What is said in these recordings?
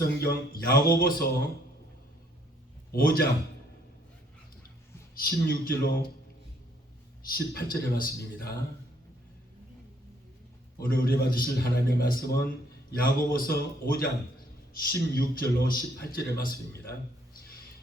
성경 야고보서 5장 16절로 18절의 말씀입니다. 오늘 우리 받으실 하나님의 말씀은 야고보서 5장 16절로 18절의 말씀입니다.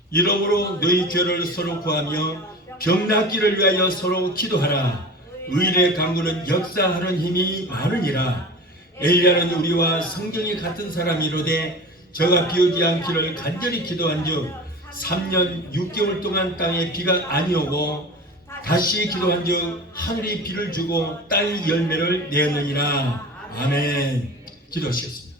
이러므로 너희 죄를 서로 구하며 병 낫기를 위하여 서로 기도하라. 의인의 강구는 역사하는 힘이 많으니라. 엘리야는 우리와 성경이 같은 사람이로되 저가 비오지 않기를 간절히 기도한즉 3년 6개월 동안 땅에 비가 아니오고 다시 기도한즉 하늘이 비를 주고 땅이 열매를 내었느니라. 아멘. 기도하시겠습니다.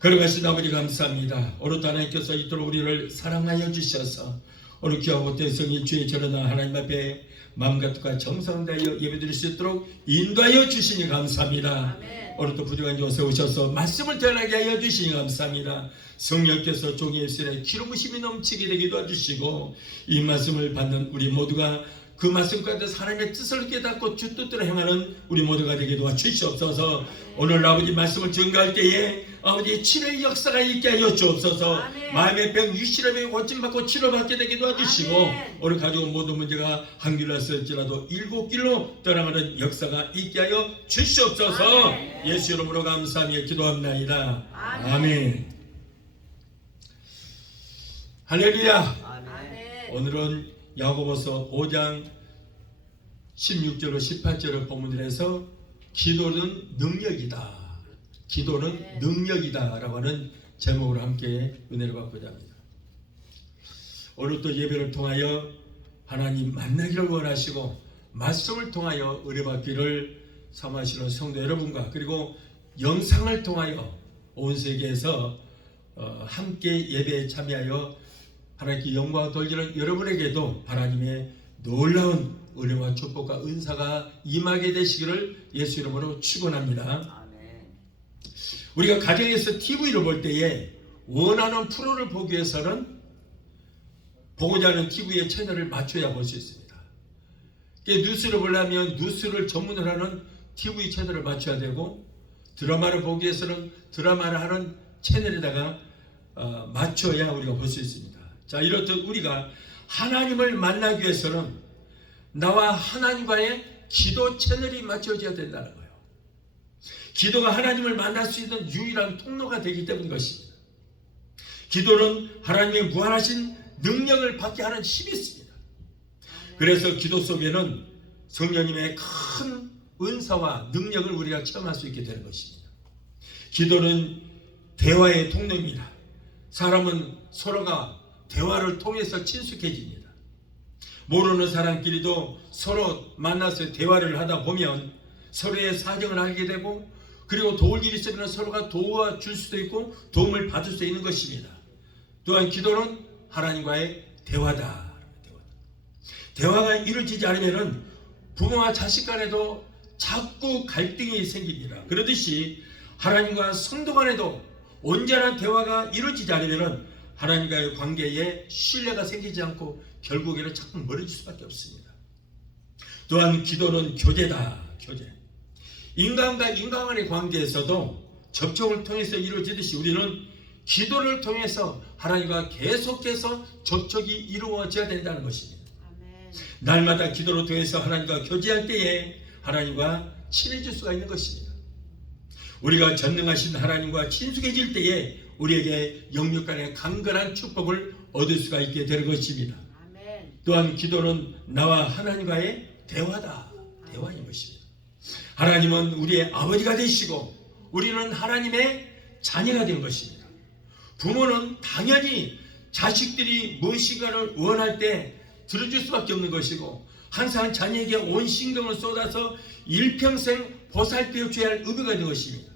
걸어가신 아버지 감사합니다. 오늘 하나님께서 이토록 우리를 사랑하여 주셔서 오늘 귀하고 대성이 주의 절하나 하나님 앞에 마음과 뜻과 정성을 다하여 예배드릴 수 있도록 인도하여 주시니 감사합니다. 아멘. 오늘도 부족한 곳에 오셔서 말씀을 전하게 하여 주시니 감사합니다. 성령께서 종의 입술에 기름 부심이 넘치게 되게 도와주시고 이 말씀을 받는 우리 모두가 그 말씀 가운데 하나님의 뜻을 깨닫고 주 뜻대로 행하는 우리 모두가 되게 도와주시옵소서. 오늘 아버지 말씀을 증거할 때에 아버지 치료의 역사가 있게 하여 주옵소서. 아멘. 마음의 병 유실함에 고침받고 치료받게 되게 도와주시고 아멘. 오늘 가져온 모든 문제가 한 길로 했을지라도 7길로 떠나가는 역사가 있게 하여 주시옵소서. 아멘. 예수 이름으로 감사하며 기도합나이다. 아멘. 아멘. 할렐루야. 아멘. 오늘은 야고보서 5장 16절로 18절을 본문을 해서 기도는 능력이다. 기도는 능력이다 라고 하는 제목으로 함께 은혜를 받고자 합니다. 오늘 또 예배를 통하여 하나님 만나기를 원하시고 말씀을 통하여 은혜받기를 사모하시는 성도 여러분과 그리고 영상을 통하여 온 세계에서 함께 예배에 참여하여 하나님께 영광을 돌리는 여러분에게도 하나님의 놀라운 은혜와 축복과 은사가 임하게 되시기를 예수 이름으로 축원합니다. 아멘. 우리가 가정에서 TV를 볼 때에 원하는 프로를 보기 위해서는 보고자 하는 TV의 채널을 맞춰야 볼 수 있습니다. 뉴스를 보려면 뉴스를 전문으로 하는 TV 채널을 맞춰야 되고 드라마를 보기 위해서는 드라마를 하는 채널에다가 맞춰야 우리가 볼 수 있습니다. 자, 이렇듯 우리가 하나님을 만나기 위해서는 나와 하나님과의 기도 채널이 맞춰져야 된다는 거예요. 기도가 하나님을 만날 수 있는 유일한 통로가 되기 때문인 것입니다. 기도는 하나님의 무한하신 능력을 받게 하는 힘이 있습니다. 그래서 기도 속에는 성령님의 큰 은사와 능력을 우리가 체험할 수 있게 되는 것입니다. 기도는 대화의 통로입니다. 사람은 서로가 대화를 통해서 친숙해집니다. 모르는 사람끼리도 서로 만나서 대화를 하다 보면 서로의 사정을 알게 되고 그리고 도울 일이 있으면 서로가 도와줄 수도 있고 도움을 받을 수 있는 것입니다. 또한 기도는 하나님과의 대화다. 대화가 이루어지지 않으면 부모와 자식 간에도 자꾸 갈등이 생깁니다. 그러듯이 하나님과 성도 간에도 온전한 대화가 이루어지지 않으면 하나님과의 관계에 신뢰가 생기지 않고 결국에는 자꾸 멀어질 수밖에 없습니다. 또한 기도는 교제다. 교제. 인간과 인간 간의 관계에서도 접촉을 통해서 이루어지듯이 우리는 기도를 통해서 하나님과 계속해서 접촉이 이루어져야 된다는 것입니다. 아멘. 날마다 기도를 통해서 하나님과 교제할 때에 하나님과 친해질 수가 있는 것입니다. 우리가 전능하신 하나님과 친숙해질 때에 우리에게 영육 간의 강건한 축복을 얻을 수가 있게 되는 것입니다. 아멘. 또한 기도는 나와 하나님과의 대화다. 대화인 것입니다. 하나님은 우리의 아버지가 되시고 우리는 하나님의 자녀가 된 것입니다. 부모는 당연히 자식들이 무엇인가를 원할 때 들어줄 수밖에 없는 것이고 항상 자녀에게 온 신경을 쏟아서 일평생 보살펴 줘야 할 의무가 있는 것입니다.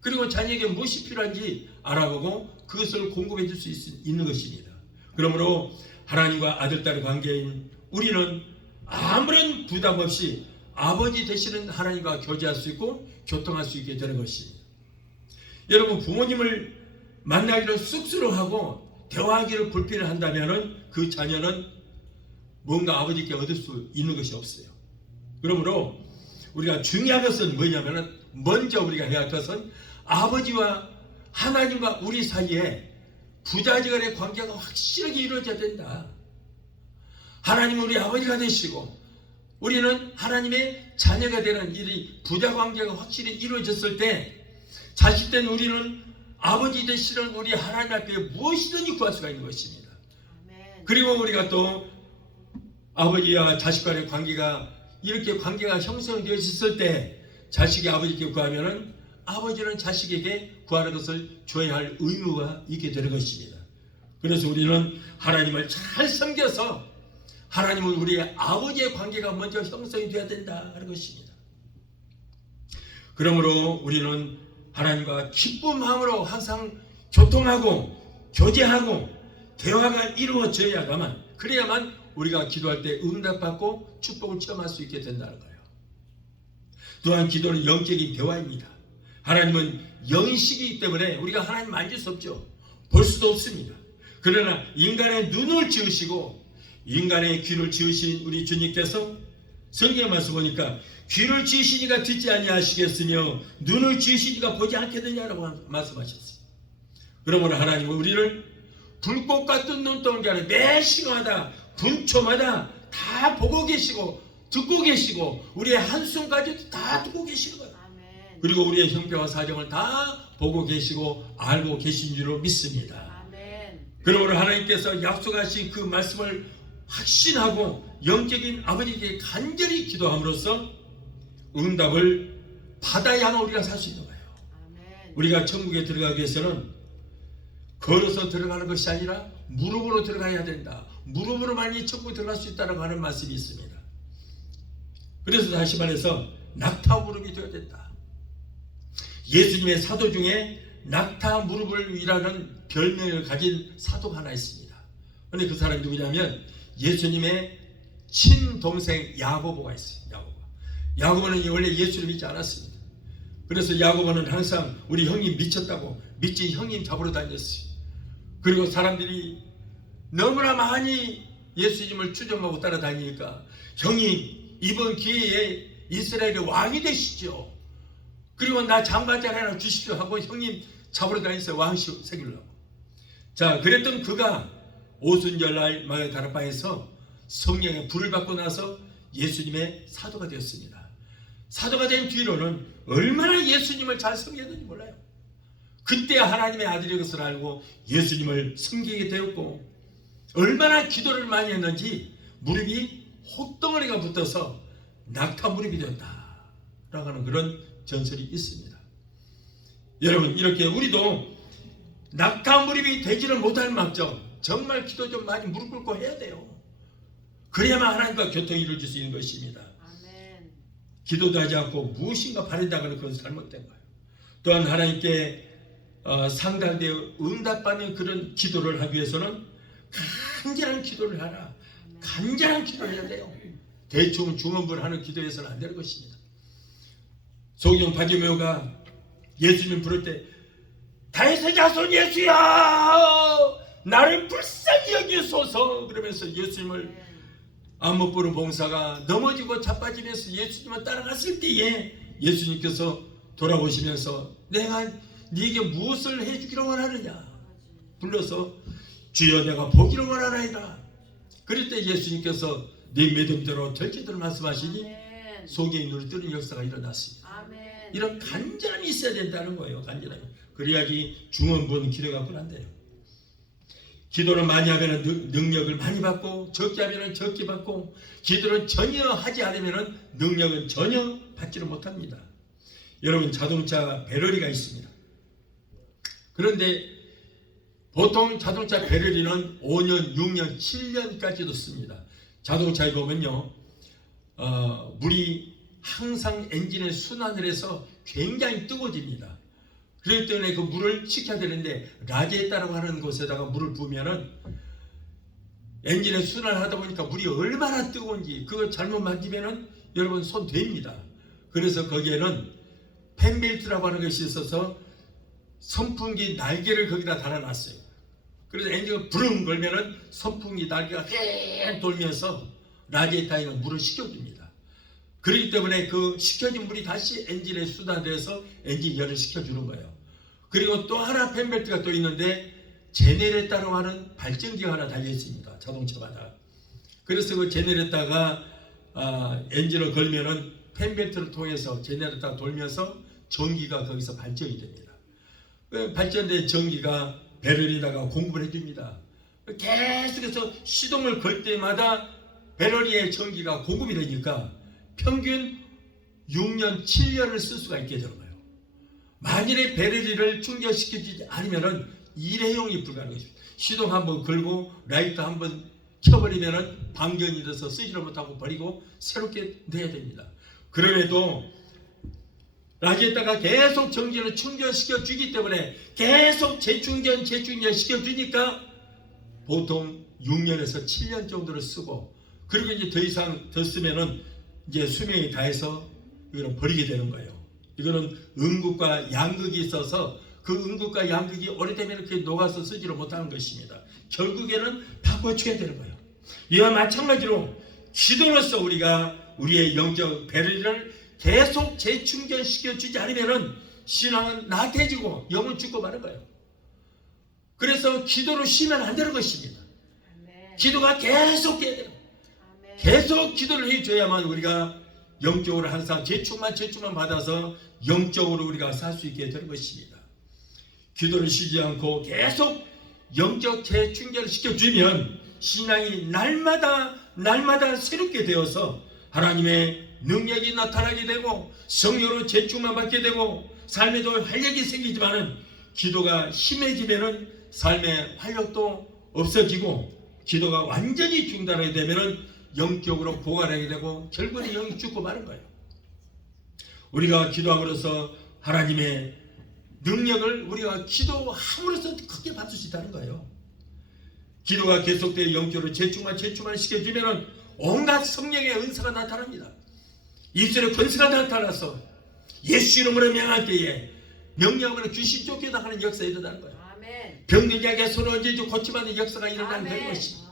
그리고 자녀에게 무엇이 필요한지 알아보고 그것을 공급해 줄 수 있는 것입니다. 그러므로 하나님과 아들딸의 관계인 우리는 아무런 부담 없이 아버지 되시는 하나님과 교제할 수 있고 교통할 수 있게 되는 것입니다. 여러분, 부모님을 만나기를 쑥스러워하고 대화하기를 불편해한다면 그 자녀는 뭔가 아버지께 얻을 수 있는 것이 없어요. 그러므로 우리가 중요한 것은 뭐냐면 먼저 우리가 해야 할 것은 아버지와 하나님과 우리 사이에 부자지간의 관계가 확실하게 이루어져야 된다. 하나님은 우리 아버지가 되시고 우리는 하나님의 자녀가 되는 이 부자 관계가 확실히 이루어졌을 때 자식된 우리는 아버지 되시는 우리 하나님 앞에 무엇이든지 구할 수가 있는 것입니다. 그리고 우리가 또 아버지와 자식 간의 관계가 이렇게 관계가 형성되어졌을 때 자식이 아버지께 구하면은 아버지는 자식에게 구하는 것을 줘야 할 의무가 있게 되는 것입니다. 그래서 우리는 하나님을 잘 섬겨서 하나님은 우리의 아버지의 관계가 먼저 형성이 되어야 된다 하는 것입니다. 그러므로 우리는 하나님과 기쁜 마음으로 항상 교통하고 교제하고 대화가 이루어져야만 그래야만 우리가 기도할 때 응답받고 축복을 체험할 수 있게 된다는 거예요. 또한 기도는 영적인 대화입니다. 하나님은 영이시기 때문에 우리가 하나님 만질 수 없죠. 볼 수도 없습니다. 그러나 인간의 눈을 지으시고 인간의 귀를 지으신 우리 주님께서 성경에 말씀 보니까 귀를 지으시니까 듣지 아니하시겠으며 눈을 지으시니까 보지 않겠느냐라고 말씀하셨어요. 그러므로 하나님은 우리를 불꽃 같은 눈동자 안에 매 시간마다 분초마다 다 보고 계시고 듣고 계시고 우리의 한숨까지도 다 듣고 계시는 거예요. 아멘. 그리고 우리의 형편과 사정을 다 보고 계시고 알고 계신 줄로 믿습니다. 아멘. 그러므로 하나님께서 약속하신 그 말씀을 확신하고 영적인 아버지께 간절히 기도함으로써 응답을 받아야만 우리가 살 수 있는 거예요. 아멘. 우리가 천국에 들어가기 위해서는 걸어서 들어가는 것이 아니라 무릎으로 들어가야 된다. 무릎으로만이 천국에 들어갈 수 있다고 하는 말씀이 있습니다. 그래서 다시 말해서 낙타 무릎이 되어야 된다. 예수님의 사도 중에 낙타 무릎을이라는 별명을 가진 사도가 하나 있습니다. 그런데 그 사람이 누구냐면 예수님의 친동생 야고보가 있어요. 야고보는 원래 예수를 믿지 않았습니다. 그래서 야고보는 항상 우리 형님 미쳤다고 미친 형님 잡으러 다녔어요. 그리고 사람들이 너무나 많이 예수님을 추종하고 따라다니니까 형님 이번 기회에 이스라엘의 왕이 되시죠. 그리고 나 장관장 하나 주십시오 하고 형님 잡으러 다녔어요. 왕시 새기려고. 자, 그랬던 그가 오순절날 마을 다락방에서 성령의 불을 받고 나서 예수님의 사도가 되었습니다. 사도가 된 뒤로는 얼마나 예수님을 잘 섬겼는지 몰라요. 그때 하나님의 아들인 것을 알고 예수님을 섬기게 되었고 얼마나 기도를 많이 했는지 무릎이 혹덩어리가 붙어서 낙타 무릎이 되었다라고 하는 그런 전설이 있습니다. 여러분 이렇게 우리도 낙타 무릎이 되지를 못할 망정 정말 기도 좀 많이 무릎 꿇고 해야 돼요. 그래야만 하나님과 교통이 이루어질 수 있는 것입니다. 아멘. 기도도 하지 않고 무엇인가 바란다고는 그건 잘못된 거예요. 또한 하나님께 상달되어 응답받는 그런 기도를 하기 위해서는 간절한 기도를 하라. 간절한 기도를 해야 돼요. 대충 중언부언하는 기도해서는 안 되는 것입니다. 소경 바디메오가 예수님 부를 때 다윗의 자손 예수야 나를 불쌍히 여기소서 그러면서 예수님을 안못 보는 봉사가 넘어지고 자빠지면서 예수님을 따라갔을 때에 예수님께서 돌아보시면서 내가 네게 무엇을 해주기를 원하느냐 불러서 주여 내가 보기를 원하나이다. 그럴 때 예수님께서 네 믿음대로 될지도록 말씀하시니 속에 눈을 뜨는 역사가 일어났습니다. 아멘. 이런 간절함이 있어야 된다는 거예요. 간절함이. 그래야지 중언부언 기도가 불안돼요. 기도를 많이 하면 능력을 많이 받고 적게 하면 적게 받고 기도를 전혀 하지 않으면 능력은 전혀 받지를 못합니다. 여러분 자동차 배터리가 있습니다. 그런데 보통 자동차 배터리는 5년, 6년, 7년까지도 씁니다. 자동차에 보면요 물이 항상 엔진에 순환을 해서 굉장히 뜨거워집니다. 그렇기 때문에 그 물을 식혀야 되는데 라디에이터라고 하는 곳에다가 물을 부으면은 엔진에 순환하다 보니까 물이 얼마나 뜨거운지 그거 잘못 만지면은 여러분 손 됩니다. 그래서 거기에는 팬벨트라고 하는 것이 있어서 선풍기 날개를 거기다 달아놨어요. 그래서 엔진을 부릉 걸면은 선풍기 날개가 휙 돌면서 라디에이터에 물을 식혀줍니다. 그렇기 때문에 그 식혀진 물이 다시 엔진에 순환돼서 엔진 열을 식혀주는 거예요. 그리고 또 하나 펜벨트가 또 있는데 제네레타라고 하는 발전기가 하나 달려 있습니다. 자동차마다. 그래서 그 제네레타가 엔진을 걸면은 펜벨트를 통해서 제네레타가 돌면서 전기가 거기서 발전이 됩니다. 그 발전된 전기가 배럴에다가 공급을 해줍니다. 계속해서 시동을 걸 때마다 배럴리에 전기가 공급이 되니까 평균 6년, 7년을 쓸 수가 있게 되는 거예요. 만일에 배럴리를 충전시키지 않으면은 일회용이 불가능한 것입니다. 시동 한번 걸고 라이트 한번 켜버리면은 방전이 돼서 쓰지를 못하고 버리고 새롭게 내야 됩니다. 그럼에도 라지에다가 계속 전기를 충전시켜 주기 때문에 계속 재충전 시켜주니까 보통 6년에서 7년 정도를 쓰고, 그리고 이제 더 이상 더 쓰면은 이제 수명이 다해서 이거는 버리게 되는 거예요. 이거는 음극과 양극이 있어서 그 음극과 양극이 오래되면 그게 녹아서 쓰지를 못하는 것입니다. 결국에는 바꿔줘야 되는 거예요. 이와 마찬가지로 기도로서 우리가 우리의 영적 배럴리를 계속 재충전시켜 주지 않으면은 신앙은 나태해지고 영은 죽고 마는 거예요. 그래서 기도로 쉬면 안 되는 것입니다. 아멘. 기도가 계속 돼야 돼요. 아멘. 계속 기도를 해줘야만 우리가 영적으로 항상 재충만 받아서 영적으로 우리가 살 수 있게 되는 것입니다. 기도를 쉬지 않고 계속 영적 재충전을 시켜주면 신앙이 날마다 새롭게 되어서 하나님의 능력이 나타나게 되고 성령으로 재충만 받게 되고 삶에도 활력이 생기지만은 기도가 심해지면은 삶의 활력도 없어지고 기도가 완전히 중단하게 되면은 영적으로 고갈하게 되고 결국은 영이 죽고 마는 거예요. 우리가 기도함으로써 하나님의 능력을 우리가 기도함으로써 크게 받을 수 있다는 거예요. 기도가 계속되어 영적으로 재충만 시켜주면은 온갖 성령의 은사가 나타납니다. 입술에 권세가 나타나서 예수 이름으로 명할 때에 명령으로 귀신 쫓겨나가는 역사가 일어나는 거예요. 병든 자에게 손을 얹어 고침하는 역사가 일어나는 것입니다.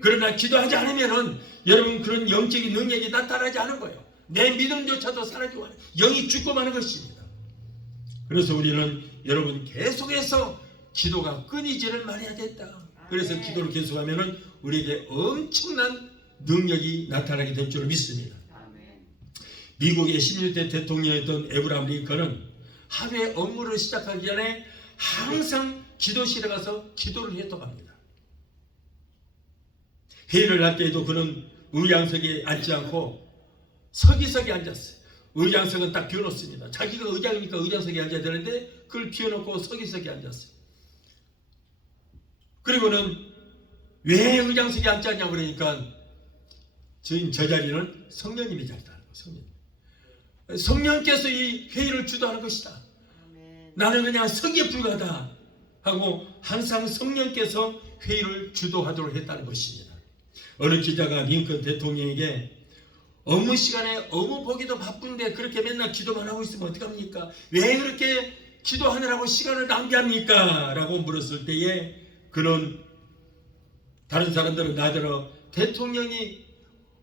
그러나 기도하지 않으면은 여러분 그런 영적인 능력이 나타나지 않은 거예요. 내 믿음조차도 사라지고 영이 죽고 마는 것입니다. 그래서 우리는 여러분 계속해서 기도가 끊이지를 말아야 된다. 그래서 기도를 계속하면은 우리에게 엄청난 능력이 나타나게 될 줄 믿습니다. 미국의 16대 대통령이었던 에브라함 링컨은 하루에 업무를 시작하기 전에 항상 기도실에 가서 기도를 했다고 합니다. 회의를 할 때에도 그는 의장석에 앉지 않고 서기석에 앉았어요. 의장석은 딱 비워놓습니다. 자기가 의장이니까 의장석에 앉아야 되는데 그걸 비워놓고 서기석에 앉았어요. 그리고는 왜 의장석에 앉지 않냐고 그러니까 지금 저 자리는 성령님이 자리다. 성령께서 이 회의를 주도하는 것이다. 아멘. 나는 그냥 서기에 불과하다 하고 항상 성령께서 회의를 주도하도록 했다는 것입니다. 어느 기자가 링컨 대통령에게 업무 시간에 업무 보기도 바쁜데 그렇게 맨날 기도만 하고 있으면 어떡합니까? 왜 그렇게 기도하느라고 시간을 낭비합니까? 라고 물었을 때에 그는 다른 사람들은 나더러 대통령이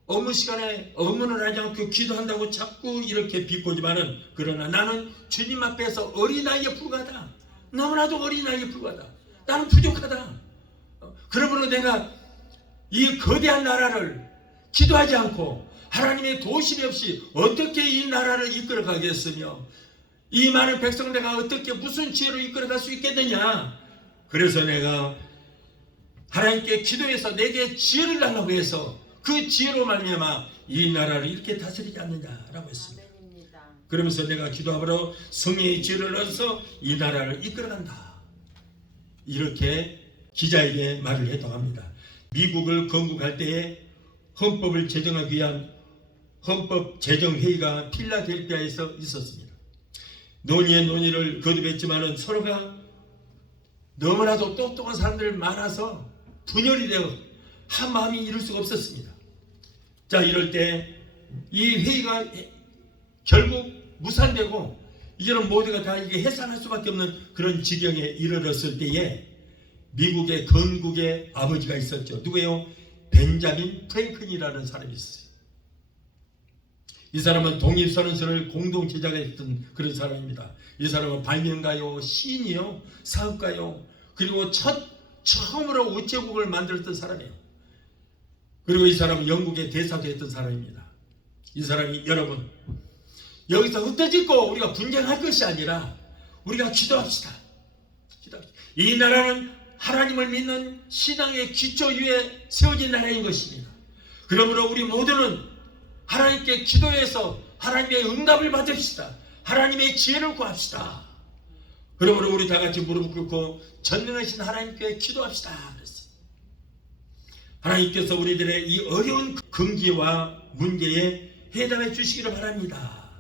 업무 시간에 업무를 하지 않고 기도한다고 자꾸 이렇게 비꼬지만은 그러나 나는 주님 앞에서 어린아이에 불과하다. 너무나도 어린아이에 불과하다. 나는 부족하다. 그러므로 내가 이 거대한 나라를 기도하지 않고 하나님의 도심이 없이 어떻게 이 나라를 이끌어 가겠으며 이 많은 백성 내가 어떻게 무슨 지혜로 이끌어 갈 수 있겠느냐. 그래서 내가 하나님께 기도해서 내게 지혜를 달라고 해서 그 지혜로 말미암아 이 나라를 이렇게 다스리지 않느냐라고 했습니다. 그러면서 내가 기도함으로 성령의 지혜를 얻어서 이 나라를 이끌어간다. 이렇게 기자에게 말을 했다고 합니다. 미국을 건국할 때에 헌법을 제정하기 위한 헌법제정회의가 필라델피아에서 있었습니다. 논의의 논의를 거듭했지만은 서로가 너무나도 똑똑한 사람들 많아서 분열이 되어 한 마음이 이룰 수가 없었습니다. 자, 이럴 때 이 회의가 결국 무산되고 이제는 모두가 다 이게 해산할 수밖에 없는 그런 지경에 이르렀을 때에 미국의 건국의 아버지가 있었죠. 누구예요? 벤자민 프랭클린이라는 사람이 있어요. 이 사람은 독립선언서를 공동 제작했던 그런 사람입니다. 이 사람은 발명가요, 시인이요, 사업가요, 그리고 처음으로 우체국을 만들었던 사람이에요. 그리고 이 사람은 영국의 대사도 했던 사람입니다. 이 사람이 여러분 여기서 흩어지고 우리가 분쟁할 것이 아니라 우리가 기도합시다. 이 나라는 하나님을 믿는 신앙의 기초 위에 세워진 나라인 것입니다. 그러므로 우리 모두는 하나님께 기도해서 하나님의 응답을 받읍시다. 하나님의 지혜를 구합시다. 그러므로 우리 다 같이 무릎 꿇고 전능하신 하나님께 기도합시다. 그랬어요. 하나님께서 우리들의 이 어려운 금기와 문제에 해답해 주시기를 바랍니다.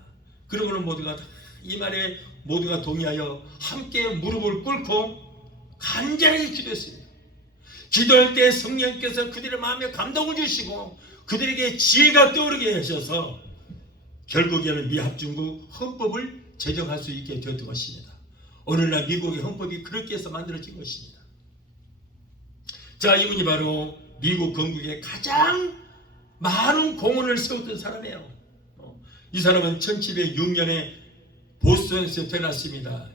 그러므로 모두가 이 말에 모두가 동의하여 함께 무릎을 꿇고 간절하게 기도했습니다. 기도할 때 성령께서 그들의 마음에 감동을 주시고 그들에게 지혜가 떠오르게 하셔서 결국에는 미합중국 헌법을 제정할 수 있게 되었던 것입니다. 오늘날 미국의 헌법이 그렇게 해서 만들어진 것입니다. 자, 이분이 바로 미국 건국에 가장 많은 공헌을 세웠던 사람이에요. 이 사람은 1706년에 보스턴에서 태어났습니다.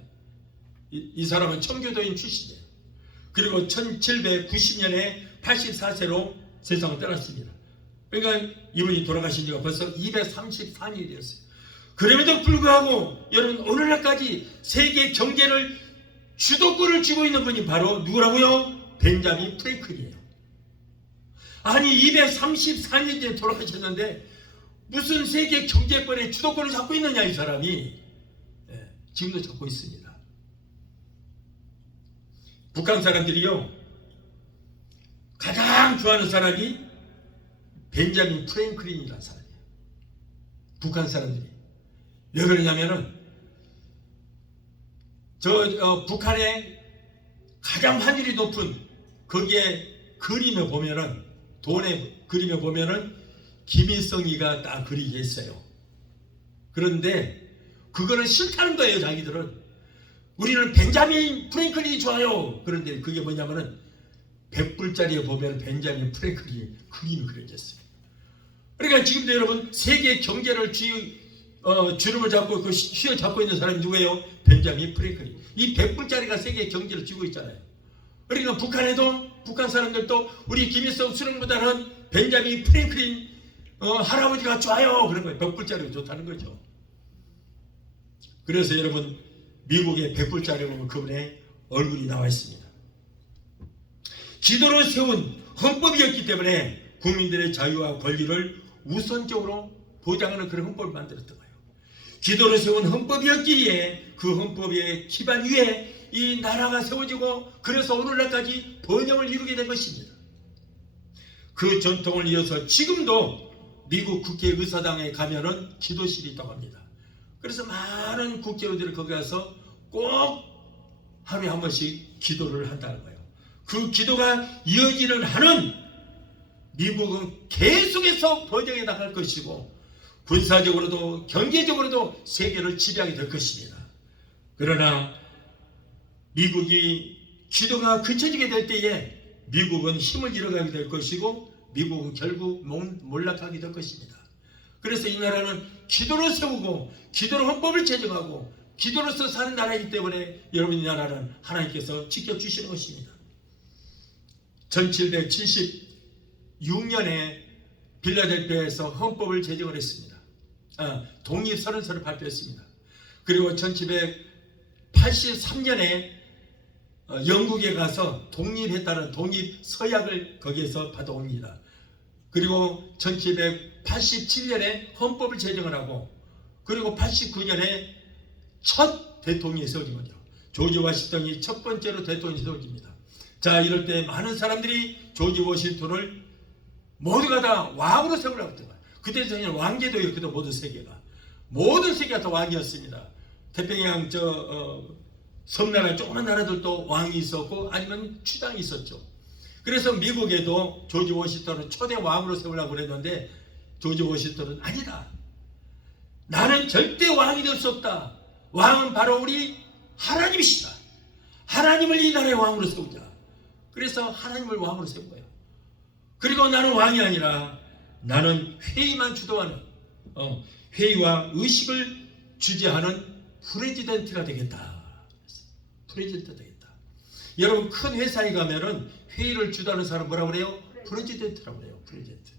이 사람은 청교도인 출신이에요. 그리고 1790년에 84세로 세상을 떠났습니다. 그러니까 이분이 돌아가신 지가 벌써 234년이 되었어요. 그럼에도 불구하고 여러분 오늘날까지 세계 경제를 주도권을 쥐고 있는 분이 바로 누구라고요? 벤자민 프랭클이에요. 아니 234년째 돌아가셨는데 무슨 세계 경제권의 주도권을 잡고 있느냐 이 사람이. 지금도 잡고 있습니다. 북한 사람들이요 가장 좋아하는 사람이 벤자민 프랭클린이라는 사람이에요. 북한 사람들이. 왜 그러냐면은 북한의 가장 환율이 높은 거기에 그림에 보면은 돈의 그림에 보면은 김일성이가 딱 그리게 했어요. 그런데 그거는 싫다는 거예요. 자기들은. 우리는 벤자민 프랭클린이 좋아요. 그런데 그게 뭐냐면은 100불짜리에 보면 벤자민 프랭클린이 그림이 그려졌어요. 그러니까 지금도 여러분 세계 경제를 주름을 잡고 휘어잡고 있는 사람이 누구예요? 벤자민 프랭클린. 이 100불짜리가 세계 경제를 쥐고 있잖아요. 그러니까 북한에도 북한 사람들도 우리 김일성 수령보다는 벤자민 프랭클린 할아버지가 좋아요. 그런 거예요. 100불짜리가 좋다는 거죠. 그래서 여러분 미국의 100불짜리 보면 그분의 얼굴이 나와 있습니다. 기도로 세운 헌법이었기 때문에 국민들의 자유와 권리를 우선적으로 보장하는 그런 헌법을 만들었던 거예요. 기도로 세운 헌법이었기에 그 헌법의 기반 위에 이 나라가 세워지고 그래서 오늘날까지 번영을 이루게 된 것입니다. 그 전통을 이어서 지금도 미국 국회의사당에 가면은 기도실이 있다고 합니다. 그래서 많은 국회의원들이 거기 가서 꼭 하루에 한 번씩 기도를 한다는 거예요. 그 기도가 이어지는 한은 미국은 계속해서 번영해 나갈 것이고 군사적으로도 경제적으로도 세계를 지배하게 될 것입니다. 그러나 미국이 기도가 그쳐지게 될 때에 미국은 힘을 잃어가게 될 것이고 미국은 결국 몰락하게 될 것입니다. 그래서 이 나라는 기도로 세우고 기도로 헌법을 제정하고 기도로서 사는 나라이기 때문에 여러분 이 나라는 하나님께서 지켜주시는 것입니다. 1776년에 빌라델피아에서 헌법을 제정을 했습니다. 독립선언서를 발표했습니다. 그리고 1783년에 영국에 가서 독립했다는 독립서약을 거기에서 받아옵니다. 그리고 1787년에 헌법을 제정을 하고 그리고 89년에 첫 대통령이 세워진 거죠. 조지 워싱턴이 첫 번째로 대통령이 세워집니다. 자, 이럴 때 많은 사람들이 조지 워싱턴을 모두가 다 왕으로 세우려고 했던 거예요. 그때 전에는 왕제도였거든. 모든 세계가 다 왕이었습니다. 태평양 섬나라 조그만 나라들도 왕이 있었고 아니면 추장이 있었죠. 그래서 미국에도 조지 워싱턴을 초대 왕으로 세우려고 그랬는데 조지 워싱턴은 아니다. 나는 절대 왕이 될 수 없다. 왕은 바로 우리 하나님이시다. 하나님을 이 나라의 왕으로 세우자. 그래서 하나님을 왕으로 세운 거예요. 그리고 나는 왕이 아니라 나는 회의만 주도하는 회의와 의식을 주재하는 프레지던트가 되겠다. 프레지던트 되겠다. 여러분 큰 회사에 가면은 회의를 주도하는 사람 뭐라고 그래요? 프레지던트라고 그래요. 프레지던트.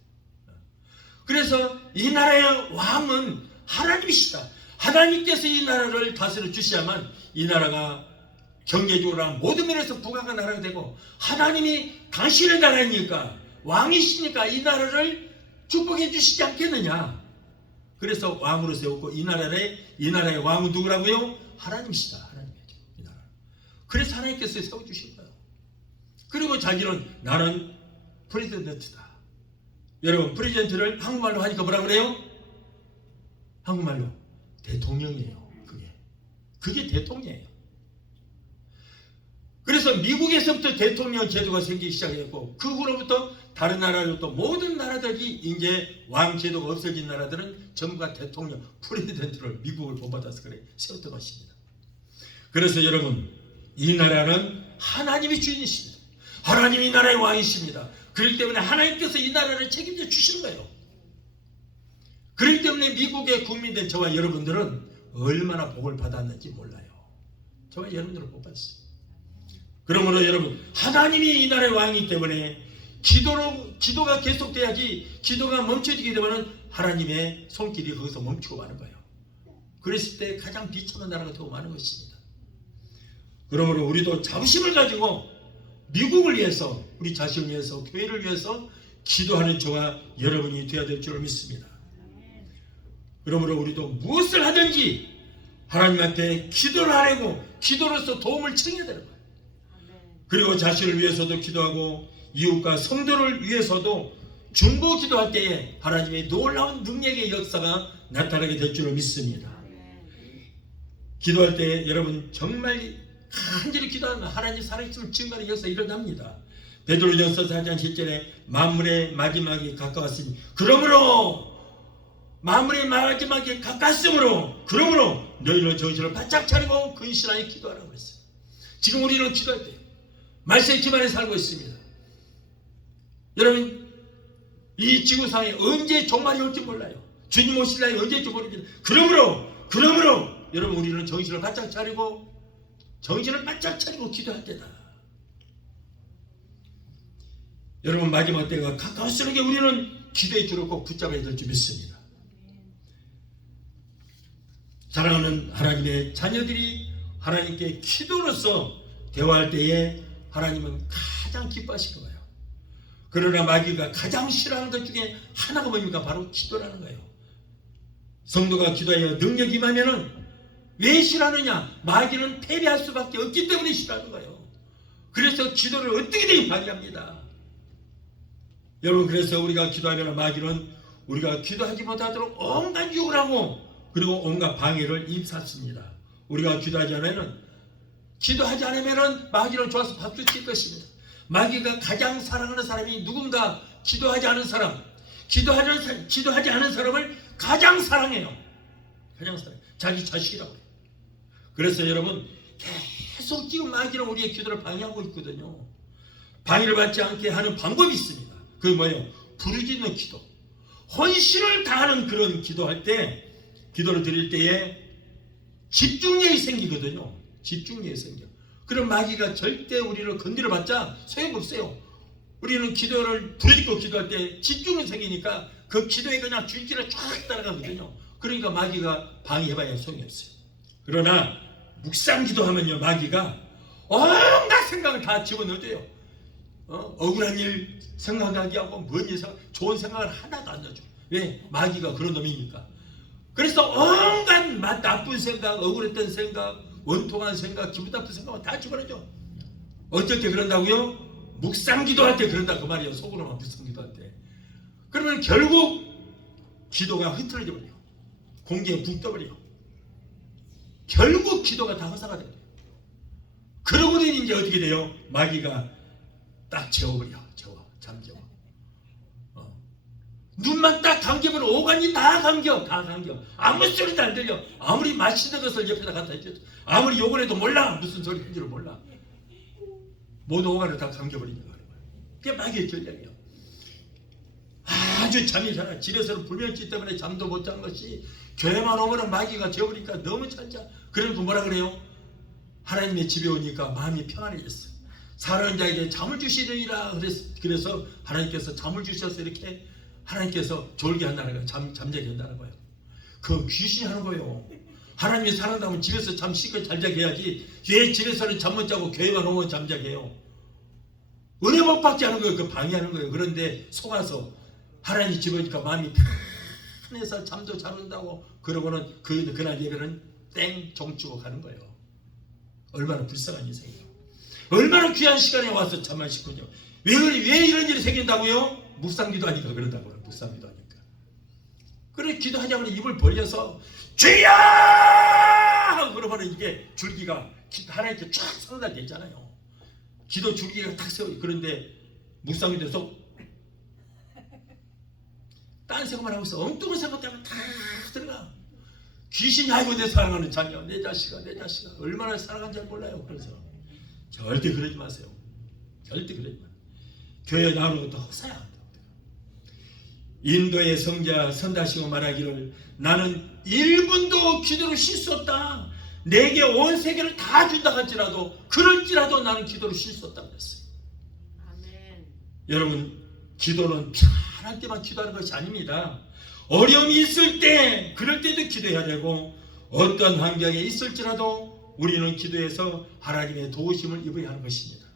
그래서 이 나라의 왕은 하나님이시다. 하나님께서 이 나라를 다스려 주셔야만 이 나라가 경제적으로 모든 면에서 부강한 나라가 되고, 하나님이 당신의 나라니까 왕이시니까 이 나라를 축복해 주시지 않겠느냐. 그래서 왕으로 세웠고, 이 나라의 왕은 누구라고요? 하나님이시다. 하나님이죠. 이 나라. 그래서 하나님께서 세워주신 거예요. 그리고 자기는 나는 프레지던트다. 여러분 프레지던트를 한국말로 하니까 뭐라 그래요? 한국말로 대통령이에요. 그게 대통령이에요. 그래서 미국에서부터 대통령 제도가 생기기 시작했고, 그 후로부터 다른 나라로부터 모든 나라들이 이제 왕 제도가 없어진 나라들은 전부 다 대통령 프레지던트를 미국을 본받아서 그래 세웠던 것입니다. 그래서 여러분 이 나라는 하나님이 주인이십니다. 하나님이 이 나라의 왕이십니다. 그렇기 때문에 하나님께서 이 나라를 책임져 주시는 거예요. 그렇기 때문에 미국의 국민된 저와 여러분들은 얼마나 복을 받았는지 몰라요. 저와 여러분들은 못 받았어요. 그러므로 여러분 하나님이 이 나라의 왕이기 때문에 기도가 계속돼야지, 기도가 멈춰지게 되면 하나님의 손길이 거기서 멈추고 마는 거예요. 그랬을 때 가장 비참한 나라가 되고 마는 것입니다. 그러므로 우리도 자부심을 가지고 미국을 위해서, 우리 자신을 위해서, 교회를 위해서 기도하는 저와 여러분이 되어야 될 줄 믿습니다. 그러므로 우리도 무엇을 하든지 하나님 앞에 기도를 하려고 기도로서 도움을 청해야 되는 거예요. 그리고 자신을 위해서도 기도하고 이웃과 성도를 위해서도 중보 기도할 때에 하나님의 놀라운 능력의 역사가 나타나게 될 줄로 믿습니다. 기도할 때 여러분 정말 간절히 기도하면 하나님 살아있음을 증거하는 역사가 일어납니다. 베드로전서 4장 10절에 만물의 마지막이 가까웠으니 그러므로 만물의 마지막이 가까웠으므로 그러므로 너희는 정신을 바짝 차리고 근신하여 기도하라고 그랬어요. 지금 우리는 기도할 때 말씀의 기반에 살고 있습니다. 여러분 이 지구상에 언제 종말이 올지 몰라요. 주님 오실 날이 언제일지 모릅니다. 그러므로 여러분 우리는 정신을 바짝 차리고 기도할 때다. 여러분 마지막 때가 가까울수록 우리는 기도의 줄을 꼭 붙잡아야 될 줄 믿습니다. 사랑하는 하나님의 자녀들이 하나님께 기도로서 대화할 때에 하나님은 가장 기뻐하시는 거예요. 그러나 마귀가 가장 싫어하는 것 중에 하나가 뭡니까? 바로 기도라는 거예요. 성도가 기도하여 능력이 임하면은 왜 싫어하느냐? 마귀는 패배할 수밖에 없기 때문에 싫어하는 거예요. 그래서 기도를 어떻게든 방해합니다. 여러분 그래서 우리가 기도하면 마귀는 우리가 기도하지 못하도록 온갖 유혹을 하고 그리고 온갖 방해를 입샀습니다. 우리가 기도하지 않으면 마귀는 좋아서 박수 칠 것입니다. 마귀가 가장 사랑하는 사람이 누군가 기도하지 않은 사람, 기도하지 않은 사람을 가장 사랑해요. 가장 사랑해요. 자기 자식이라고 해요. 그래서 여러분 계속 지금 마귀는 우리의 기도를 방해하고 있거든요. 방해를 받지 않게 하는 방법이 있습니다. 그게 뭐예요? 부르짖는 기도, 헌신을 다하는 그런 기도할 때, 기도를 드릴 때에 집중력이 생기거든요. 집중력이 생겨. 그럼 마귀가 절대 우리를 건드려봤자 소용없어요. 우리는 기도를 부르짖고 기도할 때 집중이 생기니까 그 기도에 그냥 줄기를 쫙 따라가거든요. 그러니까 마귀가 방해해봐야 소용이 없어요. 그러나 묵상 기도하면요, 마귀가 온갖 생각을 다 집어넣어줘요. 억울한 일 생각하게 하고 뭔 일 좋은 생각을 하나도 안 넣어줘. 왜? 마귀가 그런 놈이니까. 그래서 온갖 나쁜 생각, 억울했던 생각, 원통한 생각, 기분 나쁜 생각을 다 집어넣어줘. 어쩔 때 그런다고요? 묵상 기도할 때 그런다 그 말이에요. 속으로만 묵상 기도할 때. 그러면 결국 기도가 흐트러져 버려요. 공기에 붕 떠버려요. 결국 기도가 다 허사가 돼요. 그러고는 이제 어떻게 돼요? 마귀가 딱 재워버려. 잠재워. 눈만 딱 감기면 오간이 다 감겨. 아무 소리도 안 들려. 아무리 맛있는 것을 옆에다 갖다 해줘. 아무리 욕을 해도 몰라. 무슨 소리 하는지를 몰라. 모든 오간을 다 감겨버리는 거예요. 그게 마귀의 전략이에요. 아주 잠이 잘 와. 집에서는 불면증 때문에 잠도 못 잔 것이 교회만 오면은 마귀가 재우니까 너무 잘 자. 그러니까 뭐라 그래요? 하나님의 집에 오니까 마음이 평안해졌어. 사는 자에게 잠을 주시느니라. 그래서 하나님께서 잠을 주셔서 이렇게 하나님께서 졸게 한다는 거예요. 잠자게 한다는 거예요. 그 귀신이 하는 거예요. 하나님이 사랑하면 집에서 잠 씻고 잘 자게 해야지. 왜 집에서는 잠 못 자고 교회만 오면 잠자게 해요? 은혜 못 받게 하는 거예요. 그 방해하는 거예요. 그런데 속아서 하나님 집에 오니까 마음이 편해서 잠도 잘 온다고 그러고는 그날 예배는 땡 종치고 가는 거예요. 얼마나 불쌍한 인생이에요. 얼마나 귀한 시간에 와서 잠만 씻군요. 왜 이런 일이 생긴다고요? 묵상기도 하니까 그런다고요. 묵상기도 하니까. 그래 기도하자고 입을 벌려서 주여! 그러면 이게 줄기가 하나님께 쫙 상달되잖아요. 기도 줄기가 탁 세워요. 그런데 묵상기도에서 딴 생각만 하고 있어. 엉뚱한 생각하면 다 들어가. 귀신이 아이고 내 사랑하는 자녀, 내 자식아 얼마나 사랑한지 잘 몰라요. 그래서 절대 그러지 마세요. 절대 그러지 마세요. 교회 나오는 것도 허사야. 인도의 성자 선다시고 말하기를 나는 1분도 기도를 쉴 수 없다. 내게 온 세계를 다 준다 할지라도 그럴지라도 나는 기도를 쉴 수 없다고 그랬어요. 아멘. 여러분 기도는 편할 때만 기도하는 것이 아닙니다. 어려움이 있을 때 그럴 때도 기도해야 되고 어떤 환경에 있을지라도 우리는 기도해서 하나님의 도우심을 입어야 하는 것입니다.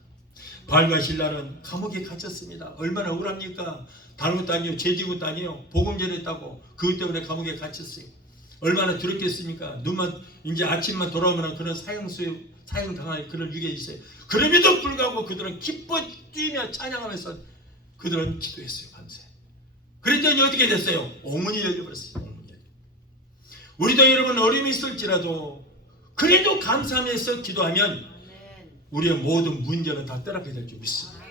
바울과 실라는 감옥에 갇혔습니다. 얼마나 억울합니까? 다른 것도 아니에요. 죄지은 아니에요. 복음 전했다고 그것 때문에 감옥에 갇혔어요. 얼마나 두렵겠습니까? 눈만 이제 아침만 돌아오면 그런 사형당할 그런 위기에 있어요. 그럼에도 불구하고 그들은 기뻐 뛰며 찬양하면서 그들은 기도했어요. 밤새. 그랬더니 어떻게 됐어요? 옹문이 열려버렸어요. 우리도 여러분 어려움이 있을지라도 그래도 감사하면서 기도하면 우리의 모든 문제는 다 떠나게 될 줄 믿습니다.